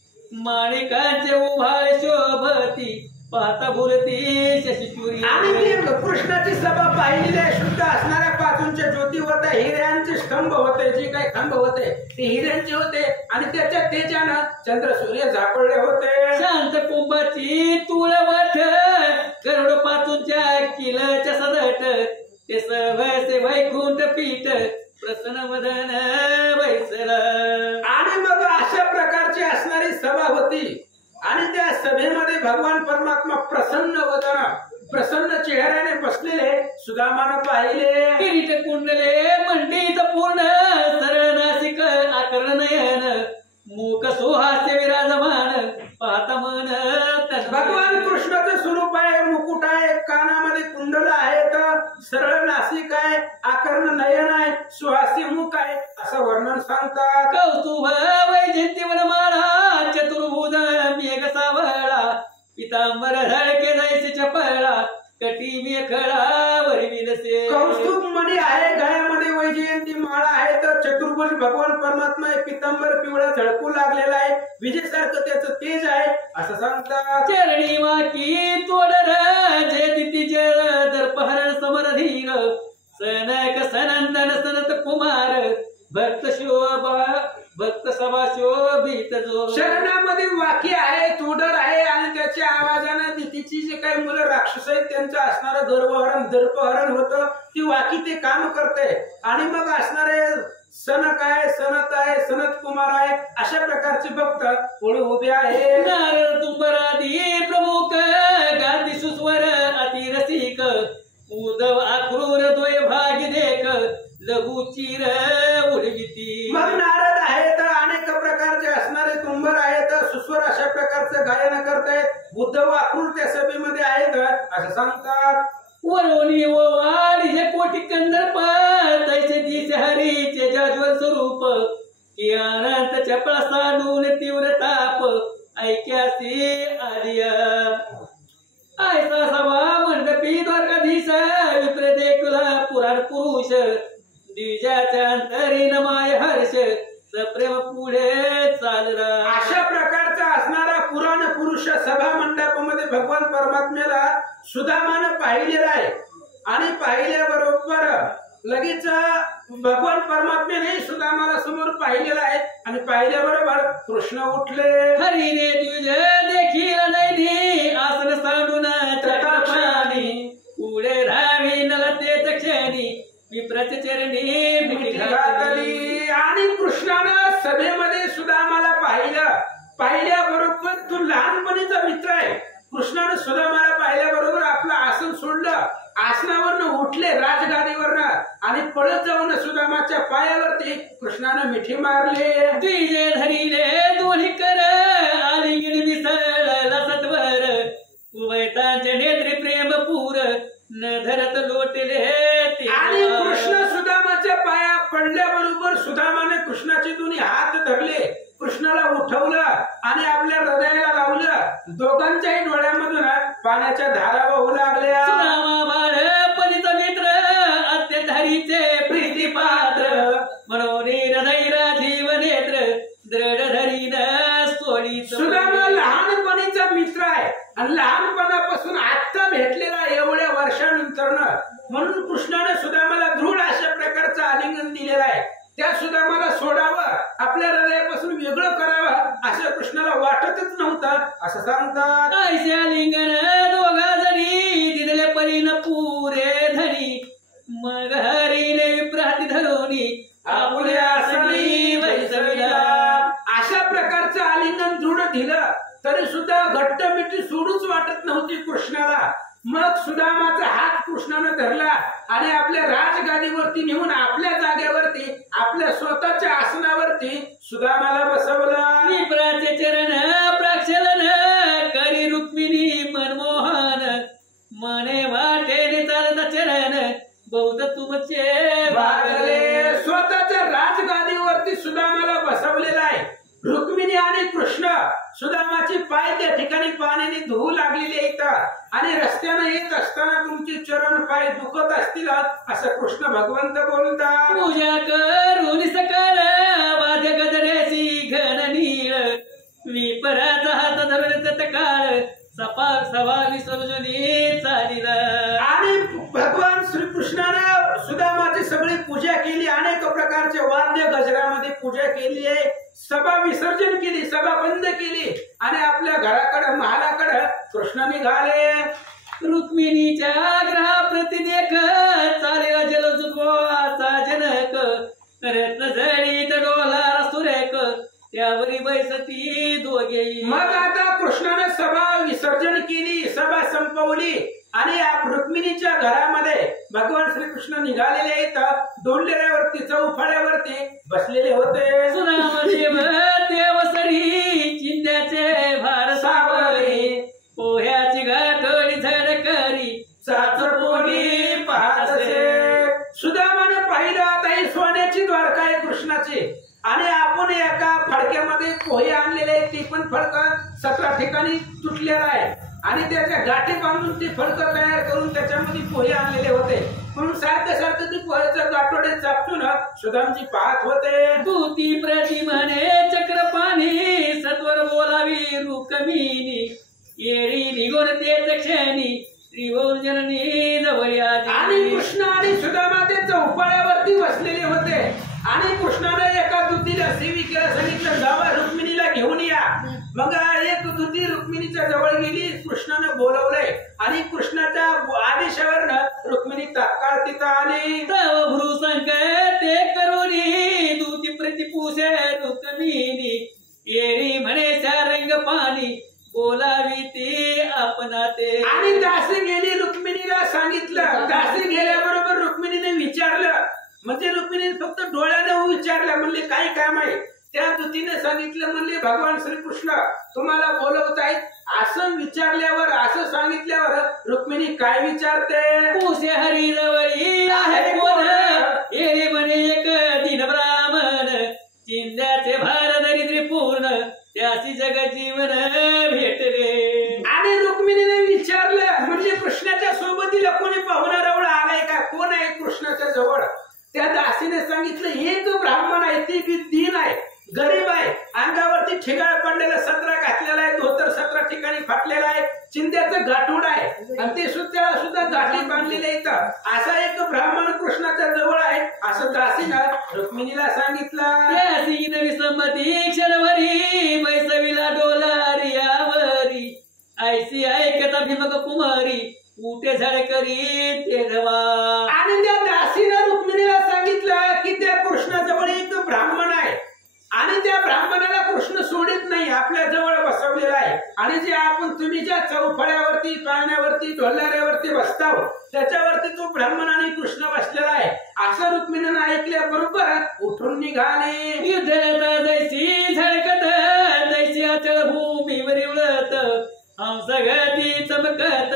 माणिकांचे उभाळे शोभती पाहता भुलती शशिचुरी. आणि ते कृष्णाची सभा पाहिलेली आहे. शुद्ध असणाऱ्या पाचूंच्या ज्योती होत्या, हिऱ्यांचे स्तंभ होते, जे काही खांब होते ते हिऱ्यांचे होते आणि त्याच्या तेजानं चंद्र सूर्य झापडले होते. शांत कुंभाची तुळवट करोड पाचूंच्या किलच्या सदट ते सर्वसे वैकुंठ पीठ प्रसन्न मदन बैसला. आणि मग अशा प्रकारची असणारी सभा होती आणि त्या सभेमध्ये भगवान परमात्मा प्रसन्न वदन प्रसन्न चेहऱ्याने बसलेले सुदामानं पाहिले. किरीट कुंडले मंडित पूर्ण सरळ नासिक आकर्ण नयन मूक सुहास्य विराजमान पाहता मन. भगवान कृष्णाचं स्वरूप आहे, मुकुट आहे, कानामध्ये कुंडल आहेत, सरळ नासिक आहे, आकर्ण नयन आहे, सुहास्य मुख आहे असं वर्णन सांगतात. कौस्तुभ वैजंतीवर माळा चतुर्भुज मेघ सावळा पितांबर धडके जायचे चपळा कटी मेखळा वरी विलसे. कौस्तुभ मणी आहे, गळ्यामध्ये वैजयंती माळा आहे, तर चतुर्भुज भगवान परमात्मा आहे, पितांबर पिवळा झळकू लागलेला आहे, विजेसारखं त्याचं तेज आहे असं सांगतात. चरणी वाकी तोडर जे तिथी जळ दर्पहरण समरधीर सनक सनंदन सनत कुमार भक्त शोभा भक्त सभा शोभित जो शरणामध्ये वाक्य आहे, तोडर आहे आणि त्याच्या आवाजाने तिची जे काही मुलं राक्षस आहेत त्यांचं असणारं गर्वहरण दर्पहरण होतं. ती वाकी ते काम करते आणि मग असणारे सनक आहे, सनत आहे, सनत कुमार आहे, अशा प्रकारचे भक्त पुढे उभे आहे. नारद तुंबरादी प्रमुख गाती सुस्वर अति रसिक उद्धव आक्रूर द्वय भागी देख लघु चिर उडविती. मग नारद आहेत, अनेक प्रकारचे असणारे तुंबर आहेत, सुस्वर अशा प्रकारचं गायन करतायत. उद्धव आक्रूर त्या सभेमध्ये आहेत असं सांगतात. वरोनी व वाढीचे कोटी कंदर्प तैसे दिसे हरीचे जाज्वल स्वरूप की अनंत चपळ सांडून तीव्र ताप ऐक्यासी आलिया. ऐसा सभा मंडपी द्वारकाधीश विप्र देखुला पुराण पुरुष द्विजाच्या अंतरी नमाय हर्ष सप्रेम पुढे चालला. अशा प्रकारचा असणारा पुराण पुरुष सभा मंडपामध्ये भगवान परमात्म्याला सुदामानं पाहिलेला आहे आणि पाहिल्याबरोबर लगेच भगवान परमात्म्याने सुदामाला समोर पाहिलेला आहे आणि पाहिल्याबरोबर कृष्ण उठले. हरीने तुझ देखील नैनी आसन सांडून चटापाणी पुढे राहावी नलते क्षणी विप्रचे चरणी मिठी घातली. आणि कृष्णानं सभेमध्ये सुदामाला पाहिल्याबरोबर तू लहानपणीचा मित्र आहे. कृष्णानं सुदामाला पाहिल्याबरोबर आपलं आसन सोडलं, आसनावरनं उठले राजगादीवरनं आणि पळत जाऊन सुदामाच्या पायावरती कृष्णानं मिठी मारले. तुझे धरीले दोन्ही कर आलिंगन मिसळला सत्वर उभयतांचे नेत्री प्रेम पूर न धरत लोटले. आणि कृष्ण सुदामाच्या पाया पडल्याबरोबर सुदामाने कृष्णाचे दोन्ही हात धरले, कृष्णाला उठवलं आणि आपल्या हृदयाला लावलं. दोघांच्याही डोळ्यामधून पाण्याच्या धारा वाहू लागल्या. सुदामा बाळपणीचा मित्र अत्यंत हरीचे प्रीती पात्र म्हणून हृदय राजीव नेत्र दृढ धरीन सोडी. सुदामा लहानपणीचा मित्र आहे आणि लहानपणापासून आत्ता भेटलेला एवढ्या वर्षानंतर म्हणून कृष्णाने सुदामाला दृढ अशा प्रकारचं आलिंगन दिलेलं आहे. त्या सुदामाला सोडावं, आपल्या हृदयापासून वेगळं करावं असं कृष्णाला वाटतच नव्हतं असं सांगतात. ऐसे आलिंगन दोघा जणी दिलेले परीन पुरे धनी मग हरीने विप्राती धरोनी आपल्या आसनी बैसविला. अशा प्रकारचं आलिंगन दृढ दिलं तरी सुद्धा घट्ट मिठी सोडूच वाटत नव्हती कृष्णाला. मग सुदामाचा हात कृष्णानं धरला आणि आपल्या राजगादीवरती नेऊन आपल्या जागेवरती आपल्या स्वतःच्या आसनावरती सुदामाला बसवलं. विप्राचे चरण प्रक्षालन करी रुक्मिणी मनमोहन मने वाटेने चालत चरण बहुत तुमचे भागले. स्वतःच्या राजगादीवरती सुदामाला बसवलेला आहे. रुक्मिणी आणि कृष्ण सुदामाची पाय त्या ठिकाणी पाण्याने धुवू लागलेले आहेत आणि रस्त्याने येत असताना तुमचे चरण पाय दुखत असतील असं कृष्ण भगवंत बोलतात. पूजा करून सकाळ वाद्य गजरेसी घन नीळ विपराचा हात धरून तत्काळ सभा विसर्जनी चालिला. आणि भगवान श्रीकृष्णाने सुदामाची सगळी पूजा केली, अनेक प्रकारचे वाद्य गजरामध्ये पूजा केली आहे, सभा विसर्जन केली, सभा बंद केली आणि आपल्या घराकडे महालाकडे कृष्ण निघाले. रुक्मिणीच्या ग्रहाप्रती देख चालेला जलजुगवाचा जनक रत्न जडीत डोला सुरेख त्यावरी बैसती दोघे. मग आता कृष्णाने सभा विसर्जन केली, सभा संपवली आणि रुक्मिणीच्या घरामध्ये भगवान श्रीकृष्ण निघालेले आहेत. दोंडेऱ्यावरती चौफळ्यावरती बसलेले होते. सुनामदेव देवसरी चिंध्याचे भार सावरी पोह्याची गाठोडी झडकरी चाचपोडी पाहतसे. सुदामाने पाहिलं आता ही सोन्याची द्वारका आहे कृष्णाची आणि आपण एका फडक्यामध्ये पोहे आणलेले आहेत. ते पण फडकं 17 ठिकाणी तुटलेला आहे आणि त्याच्या गाठी बांधून ते फडकं तयार करून त्याच्यामध्ये पोहे आणलेले होते. म्हणून सारखं ते पोह्याचं गाठोडे चापटून सुदामजी पाहत होते. तुती प्रतिमाने चक्रपाणी सत्वर बोलावी रुक्मिणी येरी निघून तेच क्षणी त्रिभुवन जननी जवळ आली. आणि कृष्ण आणि सुदामा ते चौपाळ्यावरती बसलेले होते आणि कृष्णाने एका दुधीला त्या सेविकेला सांगितलं जावा रुक्मिणीला घेऊन या. मग एक दुधी रुक्मिणीच्या जवळ गेली, कृष्णानं बोलवलंय आणि कृष्णाच्या आदेशावर रुक्मिणी तात्काळ तिथं आली. तव भ्रू संकटे करुणी दूती प्रतिपुषे रुक्मिणी येरी म्हणे रंग पाणी बोलावी ते आपणा ते. आणि दासी गेली रुक्मिणीला सांगितलं. दासी गेल्याबरोबर रुक्मिणीने विचारलं, म्हणजे रुक्मिणीने फक्त डोळ्यानं विचारलं, म्हणले काय काम आहे. त्या दूतीने सांगितलं, म्हणले भगवान श्रीकृष्ण तुम्हाला बोलवत आहेत. असं विचारल्यावर, असं सांगितल्यावर रुक्मिणी काय विचारते, पुसे हरी जवळी आहे कोण येरे म्हणे एक दिन ब्राह्मण चिंध्याचे भार दरिद्री पूर्ण त्यासी जग जीवन भेटले. आणि रुक्मिणीने विचारलं, म्हणजे कृष्णाच्या सोबतीला कोणी पाहुणा रावळा आलाय का, कोण आहे कृष्णाच्या जवळ. त्या दासीने सांगितलं एक ब्राह्मण आहे, ती दीन आहे, गरीब आहे, अंगावरती ठिगाळ पडलेला, सत्रा घातलेला आहे, धोतर 17 ठिकाणी फाटलेला आहे, चिंध्याचं गाठोड आहे आणि ते सुद्धा गाठी बांधलेले इथं. असा एक ब्राह्मण कृष्णाच्या जवळ आहे असं दासीनं रुक्मिणीला सांगितलं. विसंमती क्षणभरी बैसविला डोलारी यावरी ऐसी ऐकता भीमक कुमारी उठे झळकरी तेजवा. आणि त्या दासीनं रुक्मिणीला सांगितलं की त्या कृष्णाजवळ एक ब्राह्मण आहे आणि त्या ब्राह्मणाला कृष्ण सोडित नाही, आपल्या जवळ बसवलेला आहे. आणि जे आपण तुम्ही ज्या चौफळ्यावरती, पाळण्यावरती, ढोलाऱ्यावरती बसताव त्याच्यावरती तो ब्राह्मण आणि कृष्ण बसलेला आहे. असं रुक्मिणीनं ऐकल्याबरोबर उठून निघाले. युद्धरता जैसी झळकत तैसी अचल भूमीवर उडत हंस गती चमकत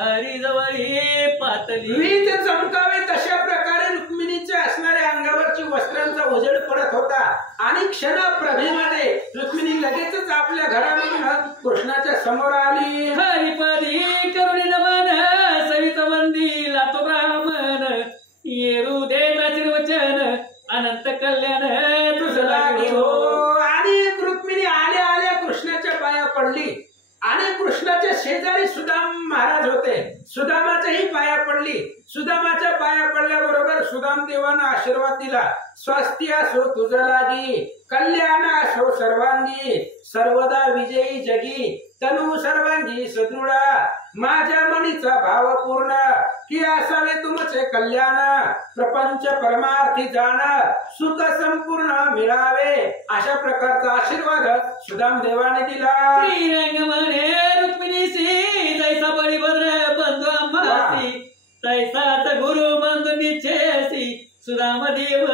हरी जवळी पातली. वीज चमकावे तशा प्रकारे रुक्मिणीच्या असणाऱ्या अंगावरची वस्त्रांचा उजेड पडत होता आणि क्षणप्रभेमध्ये रुक्मिणी लगेचच आपल्या घरामधून कृष्णाच्या समोर आली. हरिपदी करुणी नमन सवित वंदी लातो ब्राह्मण येरू देता चिरवचन अनंत कल्याण तुझला घेऊ. आणि रुक्मिणी आल्या आल्या कृष्णाच्या पाया पडली आणि कृष्णाच्या शेजारी सुदाम महाराज होते. सुदामाच्याही पाया पडली. सुदामाच्या पाया पडल्याबरोबर सुदाम देवानं आशीर्वाद दिला. स्वास्थ्य असो तुझ लागी, कल्याण असो सर्वांगी, सर्वदा विजयी जगी, तनु सर्वांगी सदृढा, माझ्या मनीचा भाव पूर्ण, की असावे तुमचे कल्याण, प्रपंच परमार्थी जाण, सुख संपूर्ण मिळावे. अशा प्रकारचा आशीर्वाद सुदाम देवाने दिला. श्रीरंग म्हणे रुक्मिणीसी जैसा बळीभद्र बंधू आम्हासी तैसाच गुरु बंधू निश्चयसी सुदाम देव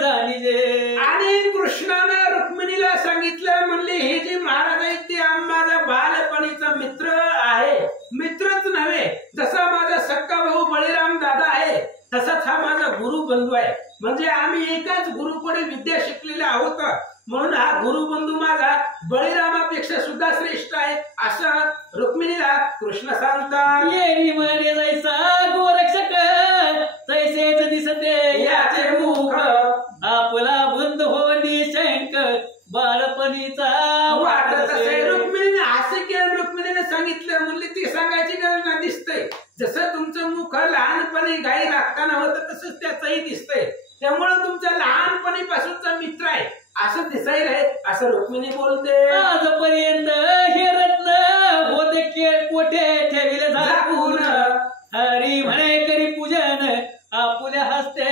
जाणीजे. आणि कृष्णानं रुक्मिणीला सांगितलं, म्हणले हे जे महाराज आहेत ते माझा बालपणीचा मित्र आहे. मित्रच नव्हे, जसा माझा सक्का भाऊ बळीराम दादा आहे तसाच हा माझा गुरु बंधू आहे. म्हणजे आम्ही एकाच गुरुकडे विद्या शिकलेले आहोत, म्हणून हा गुरुबंधू माझा बळीरामापेक्षा सुद्धा श्रेष्ठ आहे असं रुक्मिणीला कृष्ण सांगतात. येरी म्हणे जैसा गोरक्षक तैसेच दिसते याचे मुख आपला बंधू हो निशंक बाळपणीचा वाटत असे. रुक्मिणीने हास्य केलं. रुक्मिणीने सांगितलं, म्हणले ती सांगायची गरज नाही, दिसतंय जसं तुमचं मुख लहानपणी गाई राखताना होतं तसंच त्याचंही दिसतंय, त्यामुळे तुमचा लहानपणीपासूनचा मित्र आहे असं दिसायला आहे असं रुक्मिणी बोलते. आजपर्यंत हे रत्न होते कोठे ठेविले झाकून हरी म्हणे करी पूजन आपुल्या हस्ते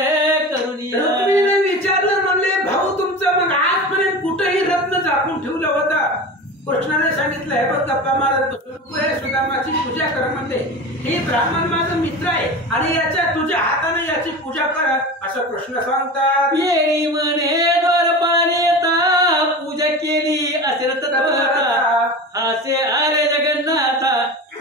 करून. रुक्मिणीने विचारलं, म्हणले भाऊ तुमचं मग आजपर्यंत कुठेही रत्न झाकून ठेवलं होतं. कृष्णाने सांगितलं, हे बघ गप्पा मारत सुदामाची पूजा कर. म्हणते हे ब्राह्मण माझा मित्र आहे आणि याच्या तुझ्या हाताने याची पूजा कर असं कृष्ण सांगतात. येरी म्हणे द्वारपाणी येता पूजा केली असे असे आले जगन्नाथा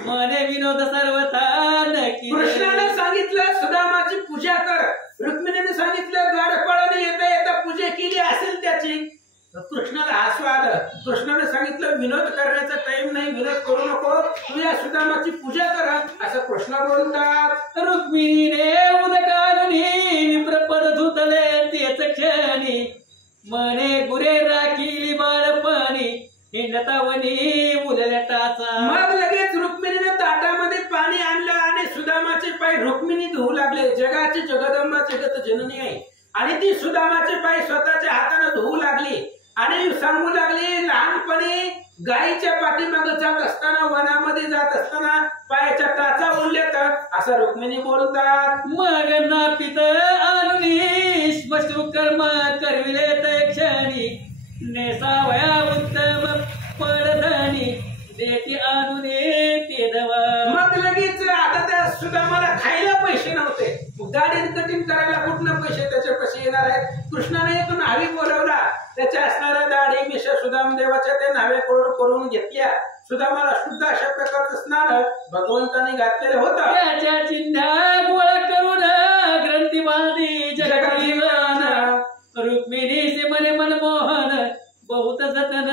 मने विनोद सर्वथा नक्की. कृष्णाने सांगितलं सुदामाची पूजा कर. रुक्मिणीने सांगितलं द्वारपाळाने येता येता पूजा केली असेल त्याची. कृष्णाला हसू आलं. कृष्णाने सांगितलं विनोद करण्याचा टाइम नाही, विनोद करू नको, तू या सुदामाची पूजा कर असं कृष्ण बोलतात. रुक्मिणीने उदकानी विप्रपद धुतले तेच क्षणी मने गुरे राखीली बाळपणी हिंडतावनी उलल्या टाचा. मग लगेच रुक्मिणीने ताटामध्ये पाणी आणलं आणि सुदामाचे पाय रुक्मिणी धुवू लागले. जगाची जगदंबा जगत जननी आहे आणि ती सुदामाचे पाय स्वतःच्या हाताने धुवू लागली. सांगू लागली, लहानपणी गायीच्या पाठीमागे जात असताना, वनामध्ये जात असताना पायाच्या टाचा ओढल्या तर असं रुक्मिणी बोलतात. मग नापित आणुनी श्मश्रू कर्म करविले ते क्षणी नेसावया उत्तम पडधनी देती आणुने ते दवा. मग लगेच आता त्या सुदामाला खायला पैसे नव्हते, गाडी कटिंग करायला कुठनं पैसे त्याच्यापाशी येणार आहेत. कृष्णाने एक न्हावी बोलवला, त्याच्या असणाऱ्या दाढी मिशा सुदाम देवाच्या त्या न्हावे करून घेतल्या. सुदामाला शुद्ध अशा प्रकारचं स्नान भगवंताने घातलेलं होतं. त्याच्या चिन्हा गोळा करून ग्रंथी बांधी जगजीवन रुक्मिणीचे मने मनमोहन बहुत जतन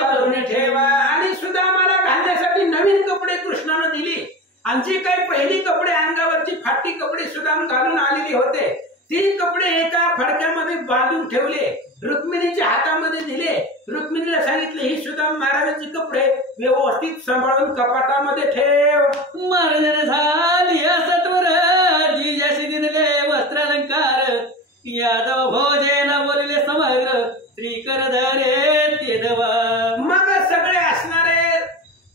करून ठेवा. आणि सुदामाला घालण्यासाठी नवीन कपडे कृष्णानं दिली. आणि जी काही पहिली कपडे अंगावरची फाटी कपडे सुदाम घालून आलेले होते, ती कपडे एका फडक्यामध्ये बांधून ठेवले, रुक्मिणीच्या हातामध्ये दिले. रुक्मिणीला सांगितले, ही सुदाम महाराजांची कपडे व्यवस्थित सांभाळून कपाटामध्ये ठेव. महाराजांना झाली सत्वर जिजाशी दिले वस्त्रालंकार यादव भोजेला बोलले समग्र श्रीकर धरे ते दवा. मग सगळे असणारे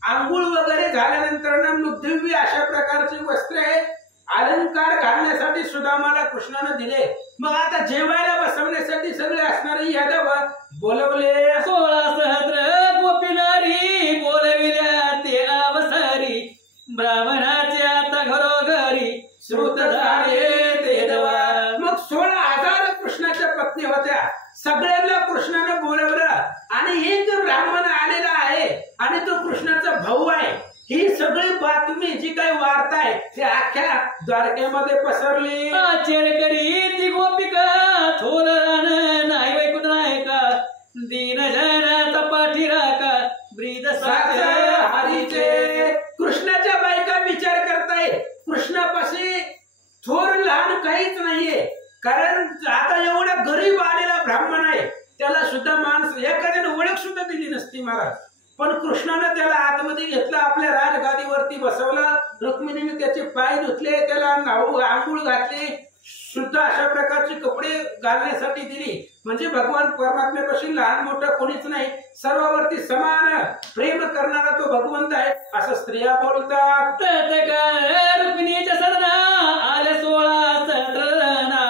आंघोळ वगैरे झाल्यानंतर दिव्य अशा प्रकारची वस्त्रे अलंकार घालण्यासाठी सुदामाला कृष्णाने दिले. मग आता जेवायला बसवण्यासाठी सगळे असणारे यादव बोलवले. 16 सहस्र गोपीनारी बोलविल्या ते अवसरी ब्राह्मणाचे आता घरोघरी श्रुत झाले ते दवा. मग 16,000 कृष्णाच्या पत्नी होत्या. सगळ्यांना कृष्णाने बोलवलं आणि एक ब्राह्मण आलेला आहे आणि तो कृष्णाचा भाऊ आहे. ही सगळी बातमी जी काही वार्ता आहे ती अख्ख्या द्वारकेमध्ये पसरली. आश्चर्य करी ती गोपिका थोर नाही वैकुंठ नाही का दीन जनाचा पाठी राका ब्रीद हरीचे. कृष्णाच्या बायका विचार करताय, कृष्णापाशी थोर लहान काहीच नाहीये, कारण आता एवढा गरीब आलेला ब्राह्मण आहे, त्याला सुद्धा माणसं एखाद्याने ओळख सुद्धा दिली नसती महाराज. पण कृष्णाने त्याला आतमध्ये घेतलं, आपल्या राजगादीवरती बसवलं. रुक्मिणीने त्याचे पाय धुतले, त्याला आंघोळ घातली, शुद्ध अशा प्रकारचे कपडे घालण्यासाठी दिली. म्हणजे भगवान परमात्म्यापासून लहान मोठं कोणीच नाही, सर्वावरती समान प्रेम करणारा तो भगवंत आहे असं स्त्रिया बोलतात. रुक्मिणीच्या सरना आल्या 16 सहस्रना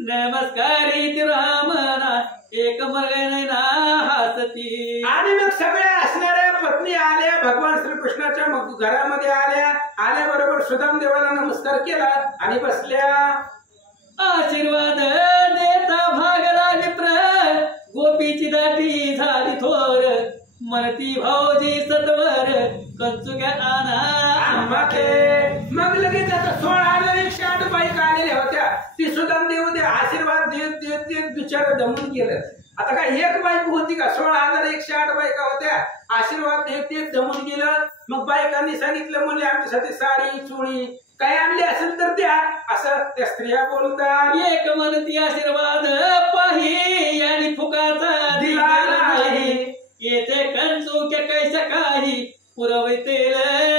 नमस्कारी रामना एक मर्गना हसती. आणि मग सगळ्या असणाऱ्या पत्नी आल्या, भगवान श्रीकृष्णाच्या घरामध्ये आल्याबरोबर सुदाम देवाला नमस्कार केला आणि बसल्या. आशीर्वाद देता भागला विप्र गोपीची दाटी झाली थोर मरती भाऊजी सत्वर कंचुक्या आना. मग लगेच आता 16,108 बायका आलेल्या होत्या. ती सुदाम देव आशीर्वाद देत देत देत बिचार दमून गेलं. आता काय एक बायको होती का? 16,108 बायका होत्या. आशीर्वाद देत देत दमून गेलं. मग बायकांनी सांगितलं, म्हणजे आमच्यासाठी साडी चोळी काय आणली असेल तर द्या, असं त्या स्त्रिया बोलतात. एक म्हणती आशीर्वाद पाही आणि फुकाचा दिला नाही, येथे कंचुक्या कैसा काही पुरवितील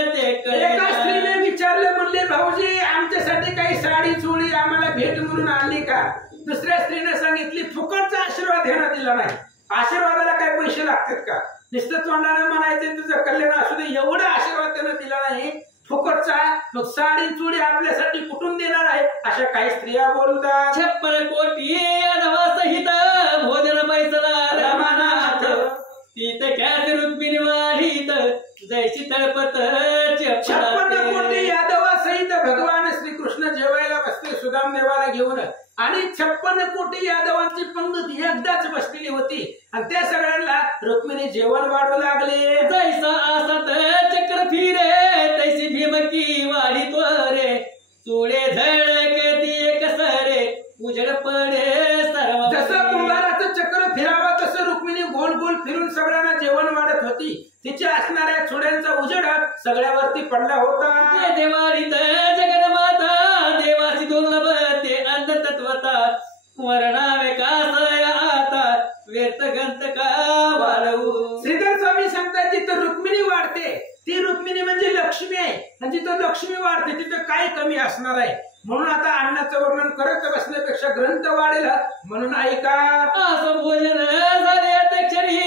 ते. एका स्त्रीने विचारलं, म्हणले भाऊजी आमच्यासाठी काही साडी चोळी आम्हाला भेट म्हणून आणली का? दुसऱ्या स्त्रीने सांगितली, फुकटचा आशीर्वाद ह्यानं दिला नाही. आशीर्वादाला काय पैसे लागतात का? नुसतं तोंडाने म्हणायचं तुझं कल्याण असू दे, एवढा आशीर्वाद त्यानं दिला नाही, फुकटचा. मग साडी चोळी आपल्यासाठी कुठून देणार आहे, अशा काही स्त्रिया बोलतात. 56 कोटी यादवा सहित भोजन बैसला रमानाथ तिथे ख्यात रुक्मिणी वाढीत जैसी तळपत 56 कोटी यादवा सहित भगवान श्रीकृष्ण जेवायला बसले सुदाम देवाला घेऊन. आणि 56 कोटी यादवांची पंगत एकदाच बसलेली होती आणि त्या सगळ्यांना रुक्मिणी जेवण वाढू लागले. जैसा आसात चक्र फिरे तैसी भीमकी वाढी त्वरे चुळे झळके ती एक सरे उजड पडे सर्व. जसं कुंभाराचं चक्र फिरावं तसं रुक्मिणी गोल गोल फिरून सगळ्यांना जेवण वाढत होती. तिच्या असणाऱ्या चुड्यांचा उजेड सगळ्यावरती पडला होता. देवाडीत जगन्माता देवाची दुर्लभ ते अन्न तत्वता वर्णावे कासया आता व्यर्थ गंत का वाढवू. श्रीधर स्वामी सांगतात, जिथं रुक्मिणी वाढते ती रुक्मिणी म्हणजे लक्ष्मी आहे, आणि जिथं लक्ष्मी वाढते तिथं काय कमी असणार आहे. म्हणून आता अन्नाचं वर्णन करत बसण्यापेक्षा ग्रंथ वाढेल म्हणून ऐका. असं भोजन झाले त्या क्षणी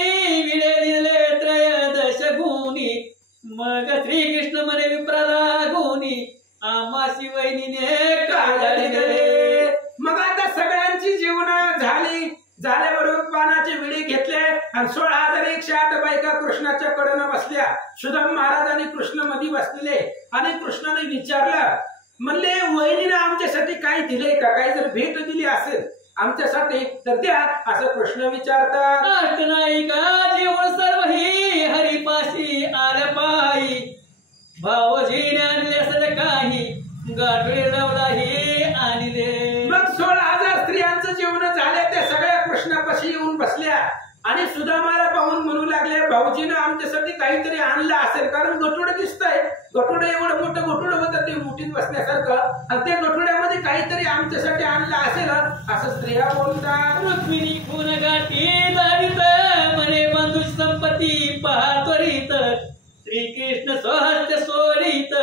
आणि 16,108 बायका कृष्णाच्या कडेनं बसल्या. सुदाम महाराज आणि कृष्ण मध्ये बसलेले आणि कृष्णाने विचारलं, म्हणले वहिनीनं आमच्यासाठी काय दिलंय का, काही जर भेट दिली असेल आमच्यासाठी तर द्या, असं कृष्ण विचारतात. अष्टनायिका जीवन सर्व ही हरिपाशी आल्या पायी, भावजीने आणले असेल काही, गाठोडे लावलाही आणले. मग 16,000 स्त्रियांचं जेवण झाले, त्या सगळ्या कृष्णापाशी येऊन बसल्या आणि सुदामाला पाहून म्हणू लागले, भाऊजीनं आमच्यासाठी काहीतरी आणलं असेल, कारण गठोडं दिसतंय, गठोडं एवढं मोठं गठोडं होतं ते मुठीत बसण्यासारखं, आणि त्या गठोड्यामध्ये काहीतरी आमच्यासाठी आणलं असेल असं स्त्रिया बोलतात. रुक्मिणी खून गाठी लावित, म्हणे बंधू संपत्ती पहा त्वरित, श्रीकृष्ण स्वहस्त सोडित,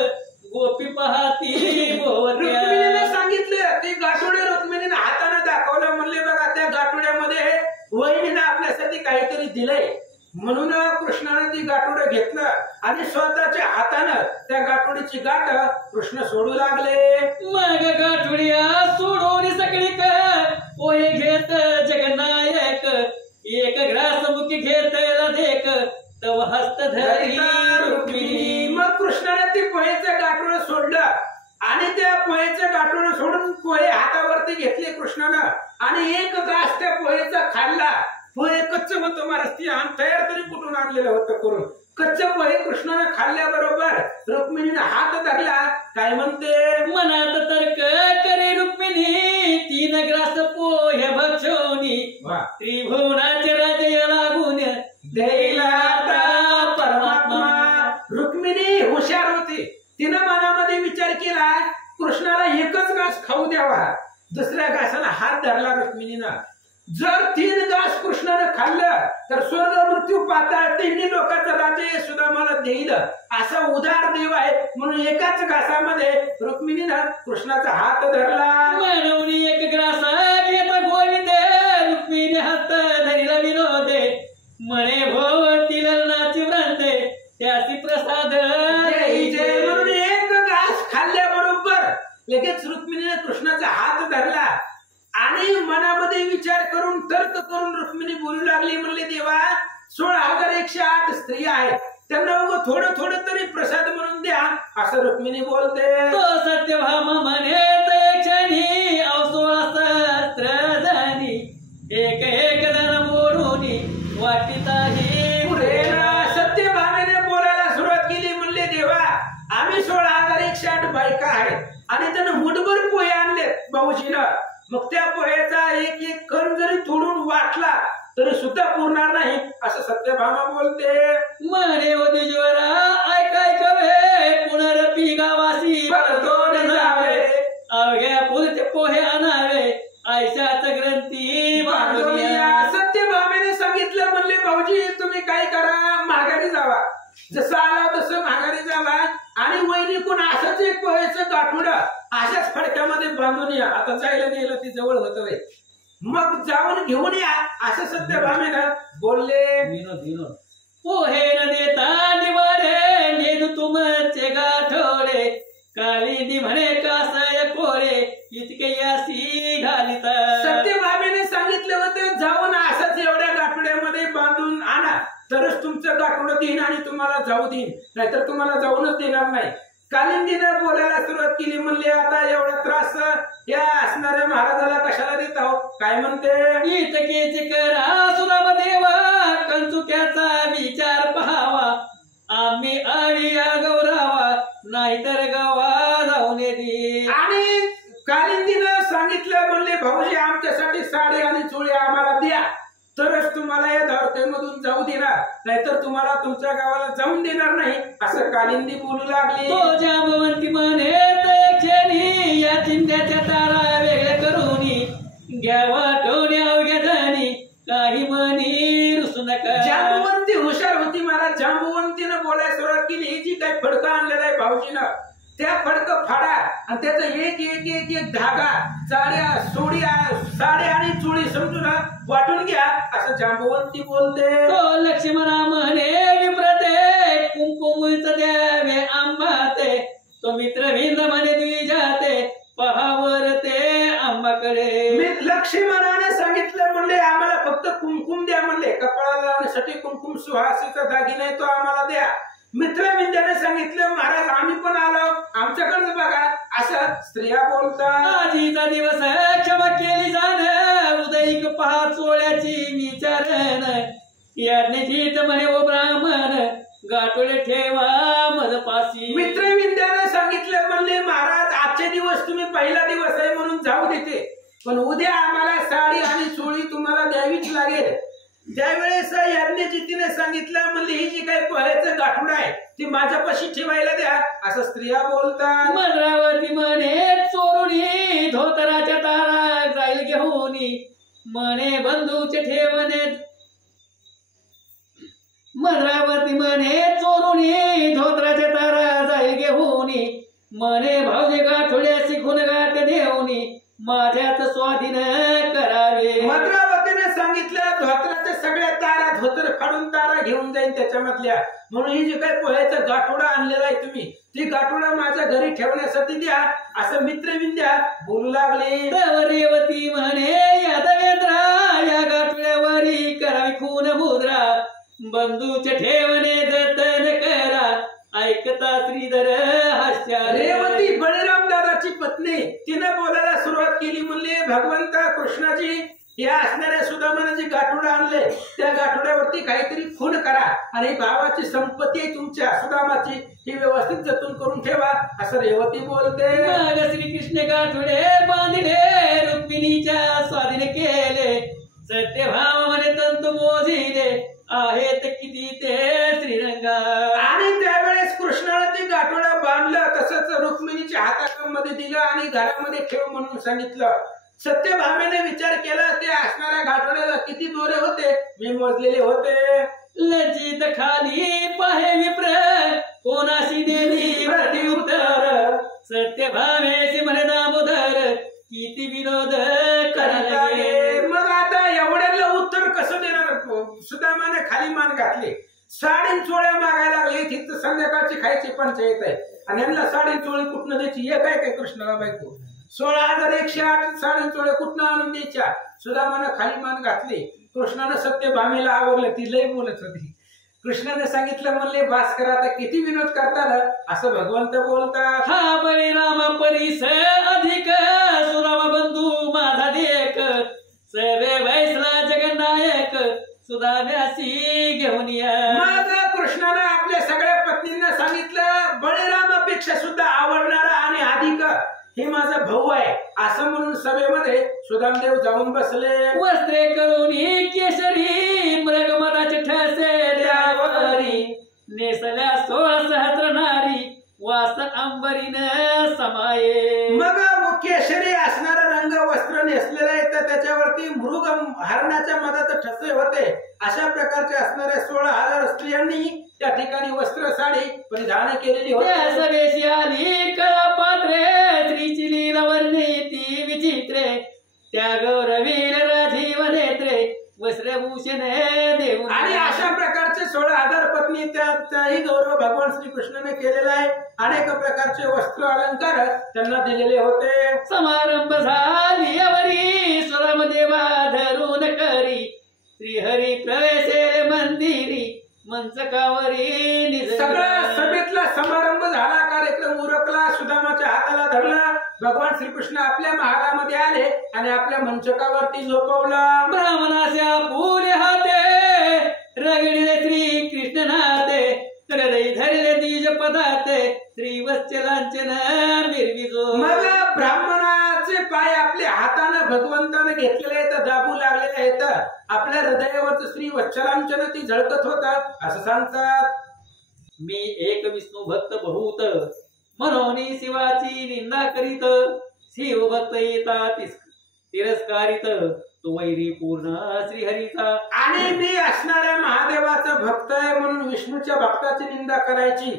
गोपी पाहती रुक्मिणीने सांगितलं, ते गाठोडे रुक्मिणीने हाताने दाखवलं, म्हणले बघा त्या गाठोड्यामध्ये वहिनीनं आपल्यासाठी काहीतरी दिलंय. म्हणून कृष्णाने ती गाठोडं घेतलं आणि स्वतःच्या हातानं त्या गाठोडीची गाठ कृष्ण सोडू लागले. मग गाठोडिया सोडून सगळी पोहे घेत जगनायक, एक ग्रास मुखी घेत देख, तव हस्त धरी रुक्मिणी. मग कृष्णाने ती पोहेचं गाठोडं सोडलं आणि त्या पोहेचं गाठोडं सोडून पोहे हातावरती घेतले कृष्णानं आणि एक घास त्या पोहेचा खाल्ला. पोहे कच्च होतं महाराज, ती तयार तरी कुठून आणलेलं होतं करून. कच्च पोहे कृष्णानं खाल्ल्याबरोबर रुक्मिणीनं हात धरला, काय म्हणते, मनात तर्क करे रुक्मिणी, 3 ग्रास पोहे भक्षोनी, त्रिभुवनाचे राज्य लागून देईला परमात्मा. रुक्मिणी हुशार होती, तिनं मनामध्ये विचार केला कृष्णाला एकच घास खाऊ द्यावा. दुसऱ्या घासाला हात धरला रुक्मिणीनं. जर 3 घास कृष्णानं खाल्लं तर स्वर्ग मृत्यू पाताळ तिन्ही लोकांचं राज्य सुदामाला देईल, असा उदार देव आहे. म्हणून एकाच घासामध्ये रुक्मिणीनं कृष्णाचा हात धरला. म्हणून एक ग्रास घेत गोविंद, रुक्मिणी हात धरिला विनोदे, म्हणे भोवती ललनाची वृंदे, त्यासी प्रसाद म्हणून एक घास खाल्ल्याबरोबर लगेच रुक्मिणीने कृष्णाचा हात धरला आणि मनामध्ये विचार करून तर्क करून रुक्मिणी बोलू लागली, म्हणले देवा 16,108 स्त्रिया आहेत, त्यांना थोडं थोडं तरी प्रसाद म्हणून द्या, असं रुक्मिणी बोलते. तो सत्यभामा म्हणे क्षणी अवसोळा सहस्त्र जणी, एक एक जण मोडून वाटिताही पुढे सत्यभामेने बोलायला सुरुवात केली, म्हणले देवा आम्ही 16,108 बायका आहेत आणि त्यानं मुठभर पोहे आणले भाऊजीनं, मग त्या पोह्याचा एक एक कण जरी तोडून वाटला तरी सुद्धा पुरणार नाही, असं सत्यभामा बोलते. म्हणे ओदिजवरा ऐकाय कवे, पुनरपी गावासी परतोड जावे, अवघ्या पुरते पोहे आणावे, आयशाच ग्रंथी बांधूया. सत्यभामेने सांगितलं, म्हणले भाऊजी तुम्ही काय करा, माघारी जावा, जसं आला तसं माघारी जावा आणि वहिनी कोण असंच एक पोह्याचं गाठोडं अशाच फडक्यामध्ये बांधून या. आता जायला गेलं ती जवळ होत, मग जाऊन घेऊन या, असं सत्यभामेनं बोलले. विनोद पोहे न देता निवारे, नेनू तुमचे गाठोडे, कालिंदी म्हणे कासय कोळे, इतके यासी घालित. सत्यभामेने सांगितलं होतं जाऊन असंच एवढ्या गाठोड्यामध्ये बांधून आणा, तरच तुमचं गाठोडं देईन आणि तुम्हाला जाऊ देईन, नाहीतर तुम्हाला जाऊनच देणार नाही. कालिंदीनं बोलायला सुरुवात केली, म्हणले आता एवढा त्रास या असणाऱ्या महाराजाला कशाला देत आहो, काय म्हणते, इतकेच करा सुराम देवा, कंचुक्याचा विचार पहावा, आम्ही आडिया गौरावा, नाहीतर गावा जाऊन दे. आणि कालिंदीनं सांगितलं, म्हणले भाऊजी आमच्यासाठी साडी आणि चोळी आम्हाला द्या, तरच तुम्हाला या द्वारकेमधून जाऊ देणार, नाहीतर तुम्हाला तुमच्या गावाला जाऊन देणार नाही, असं कालिंदी बोलू लागली. तो जांबवंती म्हणे क्षणी, या चिंध्याच्या तारा वेगळ्या करून घ्यावा टोने अवघ्या जणी, काही म्हणी रुसू नका. जांबवंती हुशार होती महाराज, जांबवंतीनं बोलायला सुरुवात केली, ही जी काही फडकं आणलेलं आहे भाऊजीनं, त्या फडकं फाडा आणि त्याचा एक एक एक एक धागा साड्या साडी आणि चोळी समजून वाटून घ्या, असं जांबवंती बोलते. तो लक्ष्मणा म्हणे विप्रते, कुंकुमच द्यावे आंबाते, तो मित्र भिंद म्हणे द्विजाते, पहावर ते आंबाकडे. लक्ष्मणाने सांगितलं, म्हणले आम्हाला फक्त कुंकुम द्या, म्हणले कपाळाला ठेवण्यासाठी कुंकुम सुहासीचा दागिना आहे तो आम्हाला द्या. मित्रविंद्याने सांगितलं महाराज आम्ही पण आलो आमच्याकडे बघा. असं स्त्रिया बोलतात. आजीचा दिवस क्षमा केली जाण उदयिक पहा चोळ्याची विचारण याज्ञेची म्हणे ओ ब्राह्मण गाठोडे ठेवा मजपाशी. मित्रविंद्याने सांगितलं म्हणले महाराज आजचे दिवस तुम्ही पहिला दिवस आहे म्हणून जाऊ देते पण उद्या आम्हाला साडी आणि चोळी तुम्हाला द्यावीच लागेल. ज्यावेळेस याज्ञेची तिने सांगितलं म्हणले ही जी काही पोह्याचं गाठोड आहे ती माझ्यापाशी ठेवायला द्या. असं स्त्रिया बोलतात. मद्रावती म्हणे चोरुणी धोतराच्या तारा जाईल घेऊन म्हणे बंधूचे ठेवणे. मद्रावती म्हणे चोरुणी धोतराच्या तारा जाईल घेऊन म्हणे भाऊजे गाठोड्या शिकून गाठ देऊन माझ्यात स्वाधीन करावे. मद्रावतीने सांगितलं धोत्राच्या सगळ्या तारा धोतर काढून तारा घेऊन जाईन त्याच्यामधल्या. म्हणून ही जी काही पोह्याचं गाठोडा आणलेला आहे तुम्ही ती गाठोडा माझ्या घरी ठेवण्यासाठी द्या. असं मित्रविंद्या बोलू लागले. रेवती म्हणे यादवेंद्रा या गाठोड्यावरी करावी खून मुद्रा बंधूचे ठेवणे जतन करा ऐकता श्रीधर हास्या. रेवती बळीराम दादाची पत्नी तिने बोलायला सुरुवात केली. म्हणले भगवंता कृष्णाची या असणाऱ्या सुदामाने जी गाठोडा आणले त्या गाठोड्यावरती काहीतरी खून करा आणि भावाची संपत्ती आहे तुमच्या सुदामाची ही व्यवस्थित जतन करून ठेवा. असं रेवती बोलते. मग श्रीकृष्ण गाठोडे बांधिले रुक्मिणीच्या स्वाधीन केले सत्यभाव म्हणे तंतु मोजिले आहेत किती ते श्रीरंगा. आणि त्यावेळेस कृष्णाला ते गाठोडा बांधलं तसंच रुक्मिणीच्या हातामध्ये दिलं आणि घरामध्ये ठेव म्हणून सांगितलं. सत्यभामेने विचार केला ते असणाऱ्या गाठोड्याला किती दोरे होते मी मोजलेले होते. लज्जित खाली पाहे विप्र कोणाशी देली प्रत्युत्तर सत्यभामेशी म्हणे दामोदर किती विनोद करायला गेले. मग आता एवढ्याला उत्तर कसं देणार. सुदामाने खाली मान घातली साडी चोळ्या मागायला लागले. तिथं संध्याकाळची खायची पंचायत आहे आणि यांना साडी चोळी कुठनं द्यायची हे काय काय कृष्णाला बायको 16,108 साडी चोळ्या कुठनं आणून द्यायच्या. सुदामाने खाली मान घातली. कृष्णाने सत्यभामेला आवडलं ती लय बोलत होती. कृष्णाने सांगितलं म्हणले भास्कर आता किती विनोद करतात असं भगवंत बोलतात. हा बळीराम परीस अधिक सुराम बंधू माझा देख सर्वे वैसला जगनायक सुदाम्यासी घेऊन या. मग कृष्णाने आपल्या सगळ्या पत्नींना सांगितलं बळीरामापेक्षा सुद्धा आवडणारा आणि अधिक हे माझा भाऊ आहे असं म्हणून सभेमध्ये सुदामदेव जाऊन बसले. वस्त्रे करून केशरी मृगमदाचे ठसे द्यावरी नेसल्या 16 सहस्र नारी वास अंबरीन समाये. मग केशरी असणारा रंग वस्त्र नेसलेलं आहे तर त्याच्यावरती मृग हरणाच्या मधाचे ठसे होते. अशा प्रकारचे असणाऱ्या 16,000 स्त्रियांनी त्या ठिकाणी वस्त्र साडी परिधान केलेली होती. सवेशी आली कळा पात्रे श्रीची लीला वर्णिती विचित्रे त्या गौरवीर राजीव नेत्रे वस्त्रभूषण देऊन. आणि अशा प्रकारचे 16,000 पत्नी त्याही गौरव भगवान श्रीकृष्णाने केलेला आहे. अनेक प्रकारचे वस्त्र अलंकार त्यांना दिलेले होते. समारंभ झाली यावरी सुरामदेवा धरून करी श्रीहरी प्रवेशेले मंदिरी मंचकावरी निज. सगळा सभेतला समारंभ झाला. कार्यक्रम उरकला. सुदामाच्या हाताला धरला. भगवान श्रीकृष्ण आपल्या महालामध्ये आले आणि आपल्या मंचकावरती झोपवला. ब्राह्मणाच्या फुले हाते रगडिले श्री कृष्ण नाते हृदय धरले द्विज पदाते श्रीवत्सलांचन मिरविजो. मग ब्राह्मणाचे पाय आपल्या हाताने भगवंताने घेतलेले आहेत दाबू लागलेले आहेत. आपल्या हृदयावरच श्री वत्सलांचन ती झळकत होता असं सांगतात. मी एक विष्णू भक्त बहुत म्हणून शिवाची निंदा करीत शिव भक्त येता तिरस्कारित तो वैरी पूर्ण श्रीहरीचा. आणि मी असणाऱ्या महादेवाचा भक्त आहे म्हणून विष्णूच्या भक्ताची निंदा करायची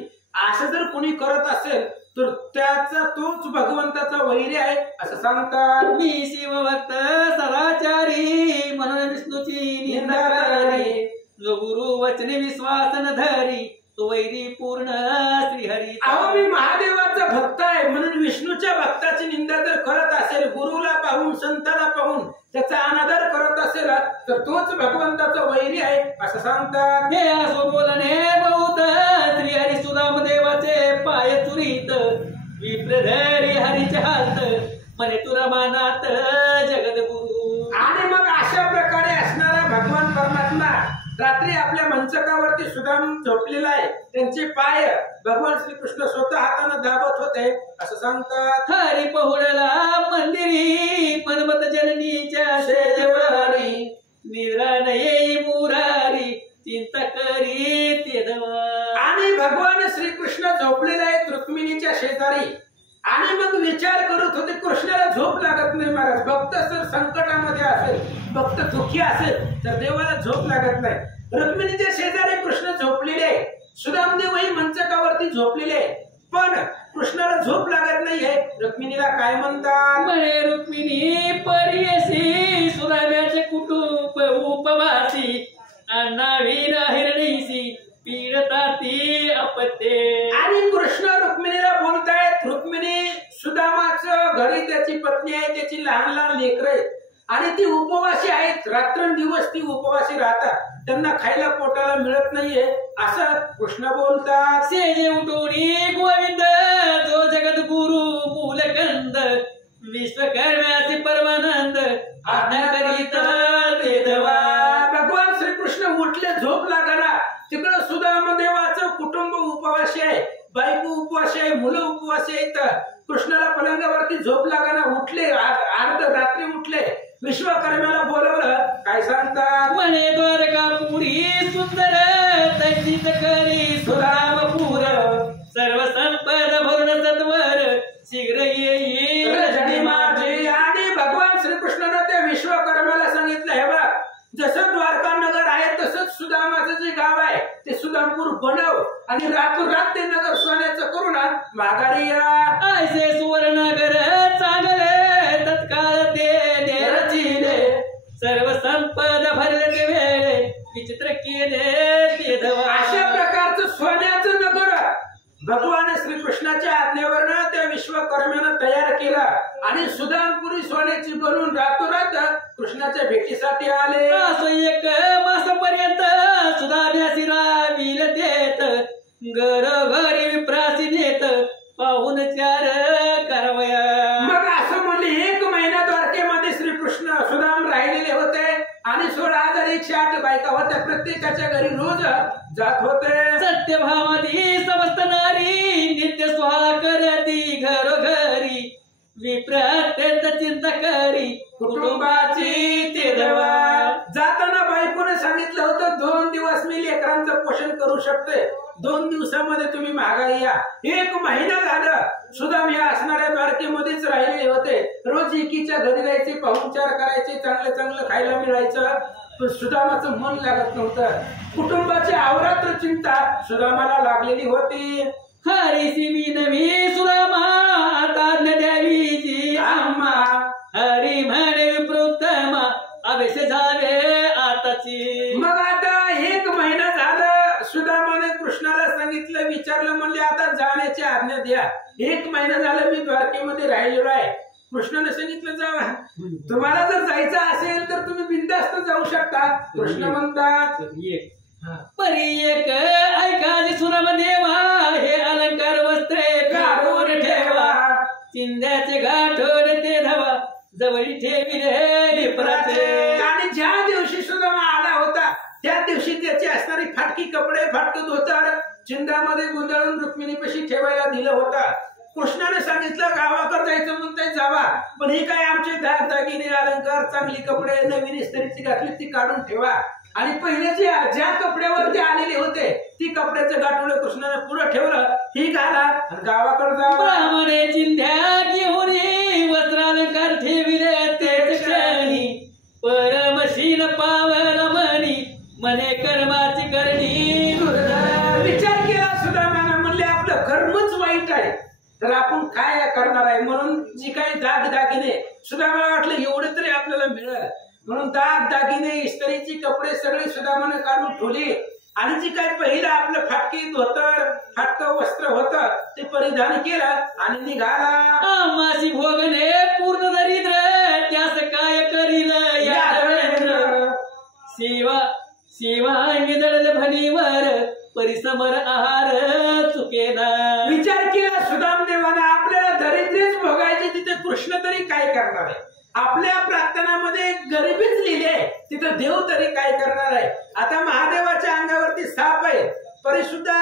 असं जर कोणी करत असेल तर त्याचा तोच भगवंताचा वैरी आहे असं सांगतात. मी शिवभक्त सदाचारी म्हणून विष्णूची निंदा करी जो गुरु वचने विश्वास न धरी तो वैरी पूर्ण श्रीहरी. अहो मी महादेवाचा भक्त आहे म्हणून विष्णूच्या भक्ताची निंदा जर करत असेल गुरुला पाहून संताला पाहून त्याचा अनादर करत असेल तर तोच भगवंताचा वैरी आहे असं सांगतात. हे असो बोलणे बहुत श्री हरी सुदाम देवाचे पाय चुरीत विप्रधरी हरीचे हात म्हणे तुरा मानात जगद्गुरु. आणि मग अशा प्रकारे असणारा भगवान परमात्मा रात्री आपल्या मंचकावरती सुदाम झोपलेला आहे. त्यांचे पाय भगवान श्रीकृष्ण स्वतः हाताने दाबत होते असं सांगतात. हरी पहुडला मंदिरी मनमत जननीच्या शेजवारी निद्रा न येई मुरारी चिंता करी ते देवा. आणि भगवान श्रीकृष्ण झोपलेले आहेत रुक्मिणीच्या शेजारी आणि मग विचार करत होते कृष्णाला झोप लागत नाही महाराज. भक्त जर संकटामध्ये असेल, भक्त दुःखी असेल तर देवाला झोप लागत नाही. रुक्मिणीच्या शेजारी कृष्ण झोपलेले आहे, सुदामदेवही मंचकावरती झोपलेले आहे, पण कृष्णाला झोप लागत नाहीये. रुक्मिणीला काय म्हणतात म्हणे रुक्मिणी परियसी सुदाम्याचे कुटुंब उपवासी अण्णावीर हिरणीसी पीडता ती अपत्ये. आणि कृष्ण रुक्मिणीला बोलतायत. रुक्मिणी सुदामाचं घरी त्याची पत्नी आहे, त्याची लहान लहान लेकरं आहेत आणि ती उपवासी आहेत. रात्रंदिवस ती उपवासी राहतात, त्यांना खायला पोटाला मिळत नाहीये असं कृष्ण बोलतात. सेजे उठोनी गोविंद जो जगत गुरु मूलकंद विश्वकर्म्याचे परमानंद आज्ञा करीत ते देवा. भगवान श्रीकृष्ण उठले, झोप लागला. तिकडं सुदामदेवाचं कुटुंब उपवासी आहे, बायको उपवासी आहे, मुलं उपवासी आहेत. कृष्णाला पलंगावरती झोप लागला, उठले, अर्ध रात्री उठले, विश्वकर्म्याला बोलवलं. काय सांगतात म्हणे द्वारकापुरी सुंदर तैसीत करी सुरामपूर सर्व संपद भरून सत्वर शीघ्र येईल रजनी माझी. आणि भगवान श्रीकृष्णानं त्या विश्वकर्म्याला सांगितलं, हे बघ जसं द्वारका नगर आहे तसंच सुदामाचं जे गाव आहे ते सुदामपूर बनव आणि रातोरात ते नगर सोन्याचं करू ना माघारी या. ऐसे सुवर्णगर चांगले तत्काळ ते रचिले सर्व संपद भरले ते वेळे विचित्र केले ते धवा. अशा प्रकारचं सोन्याचं नगर भगवान श्रीकृष्णाच्या आज्ञेवरनं त्या विश्वकर्म्यानं तयार केलं आणि सुदामपुरी सोन्याची बनवून रातोरात कृष्णाच्या भेटीसाठी आले. असं एक मासापर्यंत सुदाम्यासी राविल देत घरोघरी विप्रासी नेत पाहून चार करवया. मग असं म्हणले 1 महिना द्वारकेमध्ये श्रीकृष्ण सुदाम राहिलेले होते आणि 16,108 बायका होत्या. प्रत्येकाच्या घरी रोज जात होते. सत्यभामादी समस्त नारी नित्य सोहळा करती घरोघरी विप्र अत्यंत चिंता करी कुटुंबाची ते देवा. जाताना बायकोने सांगितलं होतं 2 दिवस मी लेकरांचं पोषण करू शकते, 2 दिवसामध्ये तुम्ही माघारी या. 1 महिना झालं सुदाम या असणाऱ्या द्वारकेमध्येच राहिलेले होते. रोज एकीच्या घरी जायचे, पाहुणचार करायचे, चांगलं चांगलं खायला मिळायचं, पण सुदामाचं मन लागत नव्हतं. कुटुंबाची अवरात्र चिंता सुदामाला लागलेली होती. हरीसी विनवी सुदामा आता द्यावी जी आम्हा हरी म्हणे विप्रोत्तमा अभिष झाले आताची. मग आता 1 महिना झालं सुदामाने कृष्णाला सांगितलं, विचारलं, म्हणले आता जाण्याची आज्ञा द्या. 1 महिना झालं मी द्वारकेमध्ये राहिलेलो आहे. कृष्णाने सांगितलं जावा, तुम्हाला जर जायचं असेल तर तुम्ही बिनधास्त जाऊ शकता. कृष्ण म्हणतात परी एक ऐकाजी सुनाम देवा हे अलंकार वस्त्रे काढून ठेवा चिंध्याचे गाठोड ते धावा जवळी ठेवी विप्राचे. आणि ज्या दिवशी सुदामा आला होता त्या दिवशी त्याची असणारी फाटकी कपडे, फाटकं धोतर चिंध्यामध्ये गुंडाळून रुक्मिणीपाशी ठेवायला दिलं होतं. कृष्णाने सांगितलं गावाकडे जायचं म्हणताय जावा, पण हे काय आमचे दागदागिने, अलंकार, चांगली कपडे, नवीन इस्त्रीची घातली ती काढून ठेवा. आणि पहिले ज्या कपड्यावर ते आलेले होते ती कपड्याचं गाठोडं कृष्णाने पुढे ठेवलं, ही घाला आणि गावाकडे जा. ब्राह्मणे चिंध्या घेऊन वस्त्रालंकार ठेविले तेच क्षणी परमशील पावल म्हणी मने कर्माची करणी. विचार केला सुदामाने, म्हणले आपलं कर्मच वाईट आहे तर आपण काय करणार आहे. म्हणून जी काही दागदागिने सुदामाला वाटलं एवढे तरी आपल्याला मिळेल म्हणून दागदागिने, इस्त्रीची कपडे सगळे सुदामाने काढून ठेवले आणि जी काही पहिलं आपलं फाटकी धोतर, फाटकं वस्त्र होतं ते परिधान केलं आणि निघाला. आमासी भोगणे पूर्ण दरिद्र त्यास काय करील या शिवा शिवांगी जडल भणीवर परिसमर आहार चुकेना. विचार केला सुदामदेवानं आपल्याला दरिद्रीच भोगायची, तिथे कृष्ण तरी काय करणार आहे? आपल्या प्रार्थनामध्ये गरिबीच लिहिली आहे, तिथं देव तरी काय करणार आहे? आता महादेवाच्या अंगावरती साप आहे तरी सुद्धा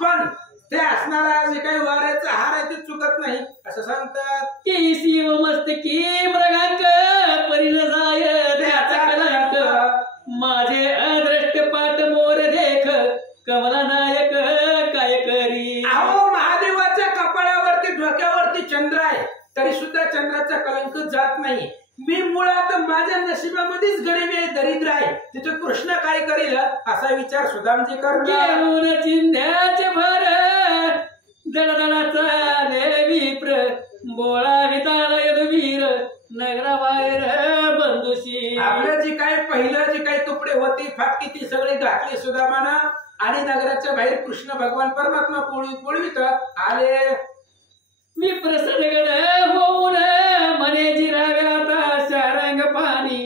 पण ते असणारा जे काही वाऱ्याचा हार आहे ते चुकत नाही असं सांगतात. की शिव मस्तकी मृगांक परिण जाय त्याचा कलंक, माझे अदृष्ट पाठ मोर देख कमला नायक काय करी. अहो महादेवाच्या कपाळावरती डोक्यावरती चंद्र आहे तरी सुद्धा चंद्राचा कलंक जात नाही. मी मुळात माझ्या नशिबामध्येच गरिबी आहे, दरिद्र आहे, तिथे कृष्ण काय करील असा विचार सुदामजी करतात. घेऊन चिंध्याचे भर दडदडाचा विप्र बोळा विताला यदुवीर नगराबाहेर बंदुशी. आपलं जी काय पहिलं जी काही तुकडे होती फाटकी ती सगळी घातली सुदामानं आणि नगराच्या बाहेर कृष्ण भगवान परमात्मा पोळवीत आले. विप्र सदगड होऊन मने जिरावे आता शारंग पाणी,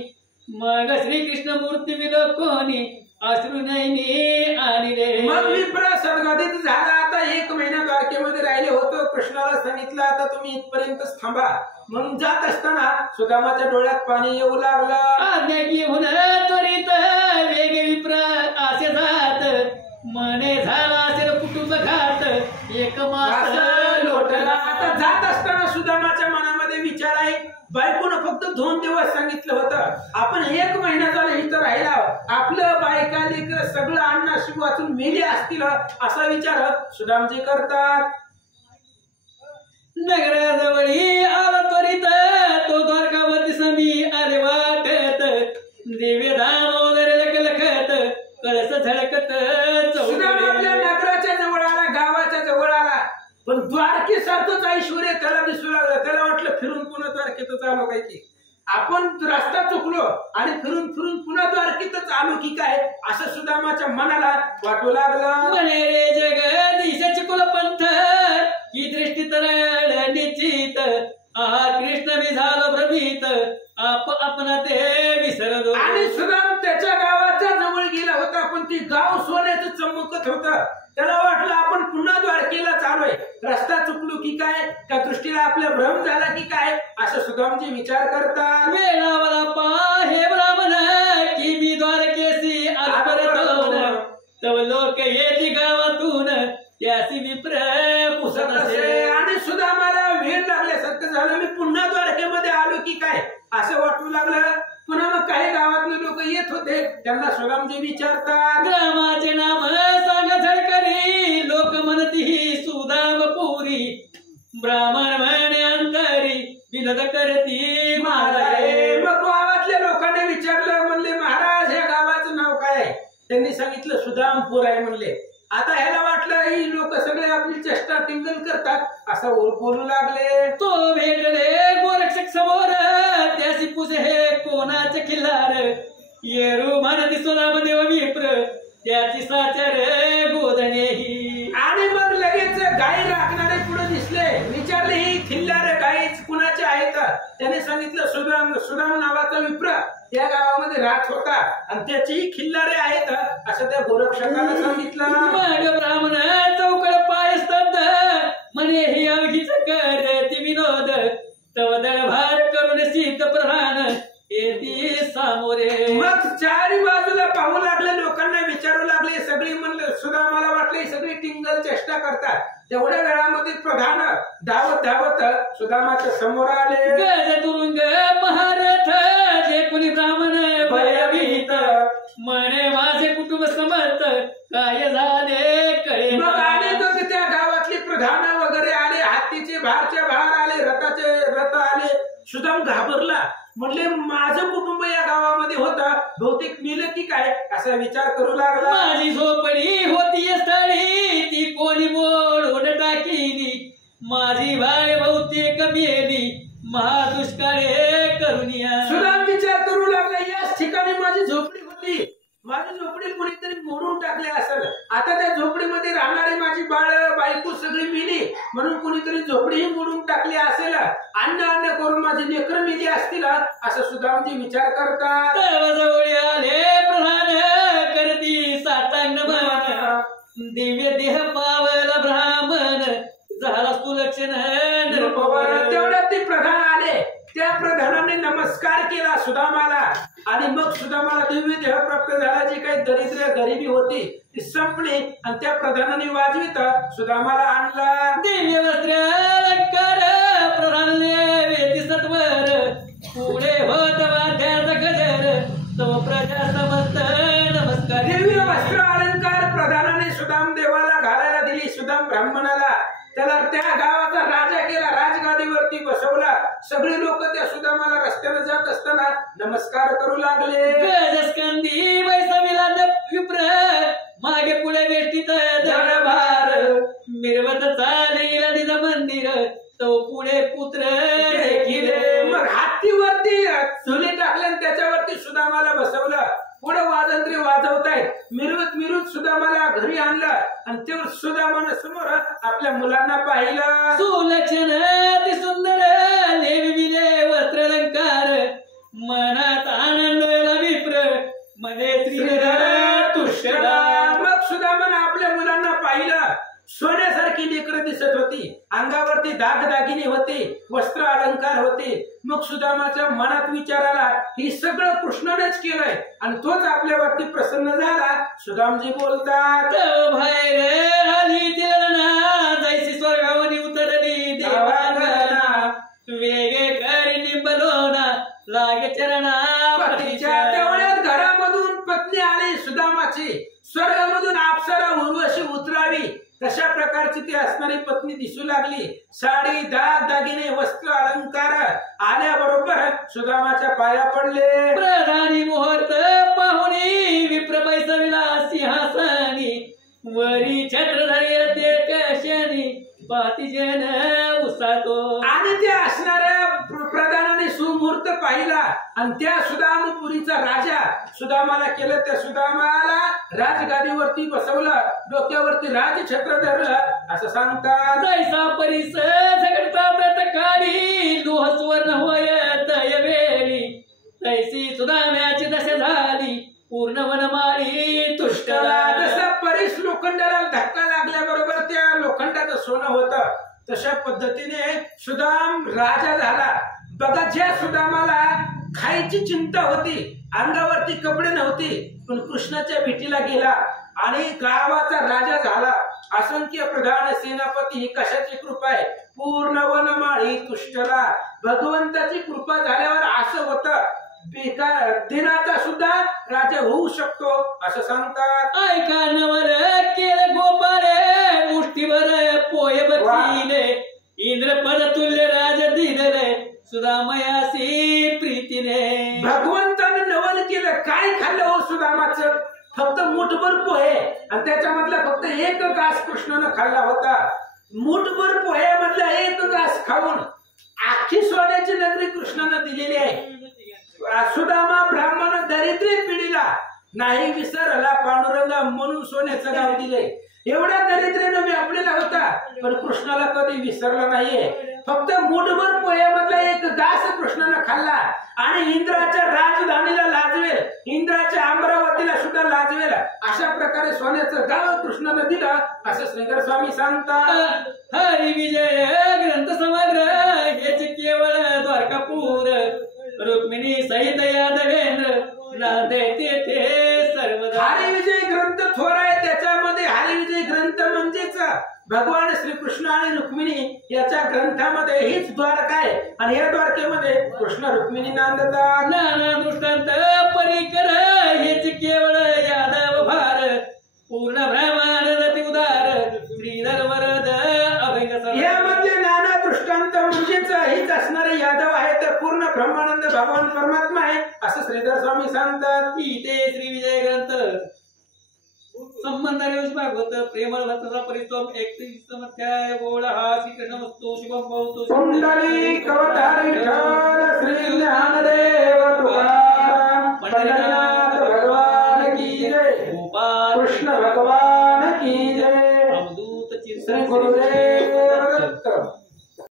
मग श्रीकृष्ण मूर्ती विलोकोनी अश्रू नयनी आणले. मग विप्र सदगदित झाला. आता 1 महिना द्वारकेमध्ये राहिले होतो. कृष्णाला सांगितलं आता तुम्ही इथपर्यंतच थांबा म्हणून जात असताना सुदामाच्या डोळ्यात पाणी येऊ लागलं. आज्ञा घेऊन त्वरित वेग विप्र असे जात, मने झाला असेल कुटुंब घात एक मास लोटला. आता जात असताना सुदामाच्या मनामध्ये विचार आहे, बायकोनं फक्त 2 दिवस सांगितलं होतं, आपण 1 महिना झाला इथं राहिला, आपलं बायका लेकर सगळं अण्णाशी वाचून मेले असतील असा विचार सुदामजी करतात. नगराजवळी आला त्वरित तो द्वारकावती समी आले वाटत, दिव्य दामोदर लखलखत कळस झळकत. सुदाम आपल्या नगराच्या जवळ आला, गावाच्या जवळ आला, पण द्वारकेसारखंच ऐश्वर्य त्याला दिसू लागलं. त्याला वाटलं फिरून पुन्हा द्वारकेतच आलो काय की, आपण रस्ता चुकलो आणि फिरून फिरून पुन्हा द्वारकेतच आलो की काय असं सुदामाच्या मनाला वाटू लागलं. म्हणे रे जगदीशाची कुलपंथ ही दृष्टी तरळ निश्चित, आहा कृष्ण मी झालो भ्रमित आपण ते विसरलो. आणि सुदाम त्याच्या गावाच्या जवळ गेला होता, पण ती गाव सोन्याचं चमकत होतं. त्याला वाटलं आपण पुन्हा द्वारकेला चाललोय, रस्ता चुकलो की काय, का दृष्टीला आपल्या भ्रम झाला की काय असं सुदामजी विचार करतात. वेळावला पा हे ब्राह्मण की मी द्वारकेसी आजपर्यंत, तव लोक येती गावातून त्यासी विप्र पुसत असे. आणि सुदामाला वेळ लागल्यासारखं झालं, मी पुन्हा द्वारकेमध्ये आलो की काय असं वाटू लागलं. पुन्हा मग काही गावातले लोक येत होते, त्यांना सुदामजी विचारतात, ग्रामाचे नाम सांग झडकरी, लोक म्हणती सुदाम पुरी, ब्राह्मण म्हणे अंतरी विनोद करती महाराज. मग गावातल्या लोकांनी विचारलं, म्हणले महाराज या गावाचं नाव काय? त्यांनी सांगितलं सुदामपूर आहे म्हणले. आता ह्याला वाटलं ही लोक सगळे आपली चेष्टा टिंगल करतात असं बोलू लागले. तो भेटले गोरक्षक समोर त्यासी पुसे हे कोणाचे खिल्लार, येरू म्हणती सुदाम देव विप्र त्याची साचर गोधनेही. आणि मग लगेच गाई राखणारे पुढे दिसले, विचारले ही खिल्लार गाई कुणाचे आहेत? त्याने सांगितलं सुदाम नावाचा विप्र त्या गावामध्ये राहत होता आणि त्याचीही खिल्लारे आहेत असं त्या गोरक्षकाला सांगितलं. मग ब्राह्मण चौकड पाय स्तब्ध म्हणे ही अवघीच करती विनोद, तव दळभार करून सिद्ध प्रधान येती सामोरे. मग चारी बाजूला पाहू लागले, लोकांना विचारू लागले. सगळी म्हणलं सुदामाला वाटले सगळी टिंगल चेष्टा करतात. तेवढ्या वेळामध्ये प्रधान धावत धावत सुदामाच्या समोर आले. गज तुरुंग महारथ जे कुणी ब्राह्मण भयभीत, म्हणे माझे कुटुंब समर्थ काय झाले कळे. मग आले तर त्या गावातले प्रधान वगैरे आले, हातीचे भारच्या भार आले, रथाचे रथ आले. सुदाम घाबरला, म्हणले माझं कुटुंब या गावामध्ये होतं, बहुतेक मेलं की काय असा विचार करू लागला. माझी झोपडी होती स्थळी ती कोणी मोडून टाकली, माझी भाय बहुतेक मेली महादुष्काळे करुनिया. सुदाम विचार करू लागला, याच ठिकाणी माझी झोपडी होती, माझी झोपडी कोणीतरी मोडून टाकली असेल. आता त्या झोपडीमध्ये राहणारी माझी बाळ बायको सगळी मेली म्हणून कोणीतरी झोपडीही मोडून टाकली असेल, अन्न करून माझी लेकरं मेली असतील असं सुदामजी विचार करतात. जवळ आले दिव्य देह पावला ब्राह्मण झाला सुलक्षण बरोबर. तेवढ्यात ते प्रधान आले. त्या प्रधानाने नमस्कार केला सुदामाला आणि मग सुदामाला दिव्य देह प्राप्त झाला. जी काही दरिद्र गरिबी होती ती संपली आणि त्या प्रधानाने वाजवित सुदामाला आणला. दिव्य वस्त्र अलंकार प्रधानने वेती सत्वर पुढे होत वाद्याचा गजर तो प्रजा समस्त नमस्कार. दिव्य वस्त्र अलंकार प्रधानाने सुदाम देवाला घालायला दिली. सुदाम ब्राह्मणाला त्याला त्या गावाचा राजा केला. राजगादीवरती बसवला. सगळे लोक त्या सुदामाला रस्त्याने जात असताना नमस्कार करू लागले. गजस्कंदी वैसविला विप्र मागे पुढे वेष्टीत दरबार मिरवत चालीला दिला मंदिर तो पुढे पुत्र देखील. मग हत्तीवरती चुली टाकल्या त्याच्यावरती सुदामाला बसवलं. पुढे वाजंत्री वाजवतायत. मिरवत मिरवत सुदामाला घरी आणलं आणि ते सुदामानं समोर आपल्या मुलांना पाहिलं. सुलक्षण ती सुंदर नेविले वस्त्रलंकार मनात आनंद विप्र मने श्रीधर तुष्टला. मग सुदामानं आपल्या मुलांना पाहिलं. सोन्यासारखी लेकरं दिसत होती. अंगावरती दागदागिने होते. वस्त्र अलंकार होते. मग सुदामाच्या मनात विचार आला ही सगळं कृष्णानेच केलंय आणि तोच आपल्यावरती प्रसन्न झाला. सुदामजी बोलतात बाहेर आली तिलना जैसी स्वर्गावनी उतरली देवांगना वेगे करी निंबलोना लागे चरणा पतीच्या. तेवढ्यात घरामधून पत्नी आली सुदामाची. स्वर्गामधून अप्सरा उर्वशी उतरावी तशा प्रकारची ती असणारी पत्नी दिसू लागली. साडी दाग दागिने वस्त्र अलंकार आल्याबरोबर सुदामाच्या पाया पडले. प्रधानी मुहूर्त पाहुणी विप्र पैसविला सिंहासनी वरी छत्रधारी ते कशनी पातिजन उसातो. आणि त्या असणाऱ्या प्रधानाने सुमुहूर्त पाहिला आणि त्या सुदामपुरीचा राजा सुदामाला केलं. त्या सुदामाला राजगादीवरती बसवलं. डोक्यावरती राजछत्र धरलं असं सांगतात. जैसा परिस झगडतात काळी लोह सुवर्ण होय दयवेळी तैसी सुदाम्याची दशा झाली पूर्ण वनमाळी तुष्टला. जसा परीस लोखंडाला धक्का लागल्याबरोबर त्या लोखंडाचं सोनं होतं तशा पद्धतीने सुदाम राजा झाला. बघा ज्या सुदामाला खायची चिंता होती अंगावरती कपडे नव्हते पण कृष्णाच्या भेटीला गेला आणि गावाचा राजा झाला. असंख्य प्रधान सेनापती ही कशाची कृपा आहे पूर्ण वनमाळी तुष्टला. भगवंताची कृपा झाल्यावर असं होतं बेकार दिनाचा सुद्धा राजा होऊ शकतो असं सांगतात. ऐका नवर केलं गोपाळे मुष्टीभर पोय बसले इंद्रपद तुल्य राज दिले सुदामयासी प्रीतीने. भगवंताने नवल केलं. काय खाल्लं हो सुदामाचं? फक्त मुठभर पोहे आणि त्याच्यामधला फक्त एक घास कृष्णानं खाल्ला होता. मुठभर पोह्यामधला एक घास खाऊन आखी सोन्याची नगरी कृष्णानं दिलेली आहे. सुदामा ब्राह्मण दरिद्री पिढीला नाही विसरला पांडुरंगा म्हणून सोन्याचं गाव दिले. एवढ्या दरिद्र्यानं मी आपल्याला होता पण कृष्णाला कधी विसरला नाहीये. फक्त मुठभर पोह्यामधला एक घास कृष्णानं खाल्ला आणि इंद्राच्या राजधानीला लाजवेल इंद्राच्या अमरावतीला सुद्धा लाजवेल अशा प्रकारे सोन्याचं गाव कृष्णानं दिलं असं श्रीधर स्वामी सांगतात. हरी विजय ग्रंथ समग्र हेच केवळ द्वारकापूर रुक्मिणी सहित यादवेंद्र नांदे तेथे सर्वदा. हरिविजय ग्रंथ थोर आहे. त्याच्यामध्ये हरिविजय ग्रंथ म्हणजेच भगवान श्रीकृष्ण आणि रुक्मिणी याच्या ग्रंथामध्ये हीच द्वारका आहे आणि या द्वारकेमध्ये कृष्ण रुक्मिणी नांदतात. नाना दृष्टांत परिकर हेच केवळ यादव भार पूर्ण ब्रह्मानंद उदार श्रीधर वरद अभंग. यामध्ये नाना दृष्टांत म्हणजेच हीच असणारे यादव आहेत. पूर्ण ब्रह्मानंद भगवान परमात्मा आहे असं श्रीधर स्वामी सांगतात. इथे श्री विजय ग्रंथ संबंध भागवत प्रेमळ भक्ताचा परिस्तोम 31 अध्याय. बोला हा श्रीकृष्ण वस्तू शिवम बहुतो कुंडली कवतारी श्री ज्ञानदेव तुकाराम पंढरीनाथ भगवान की जय. गोपाल कृष्ण भगवान की जय. अवधूत श्री गुरुदेव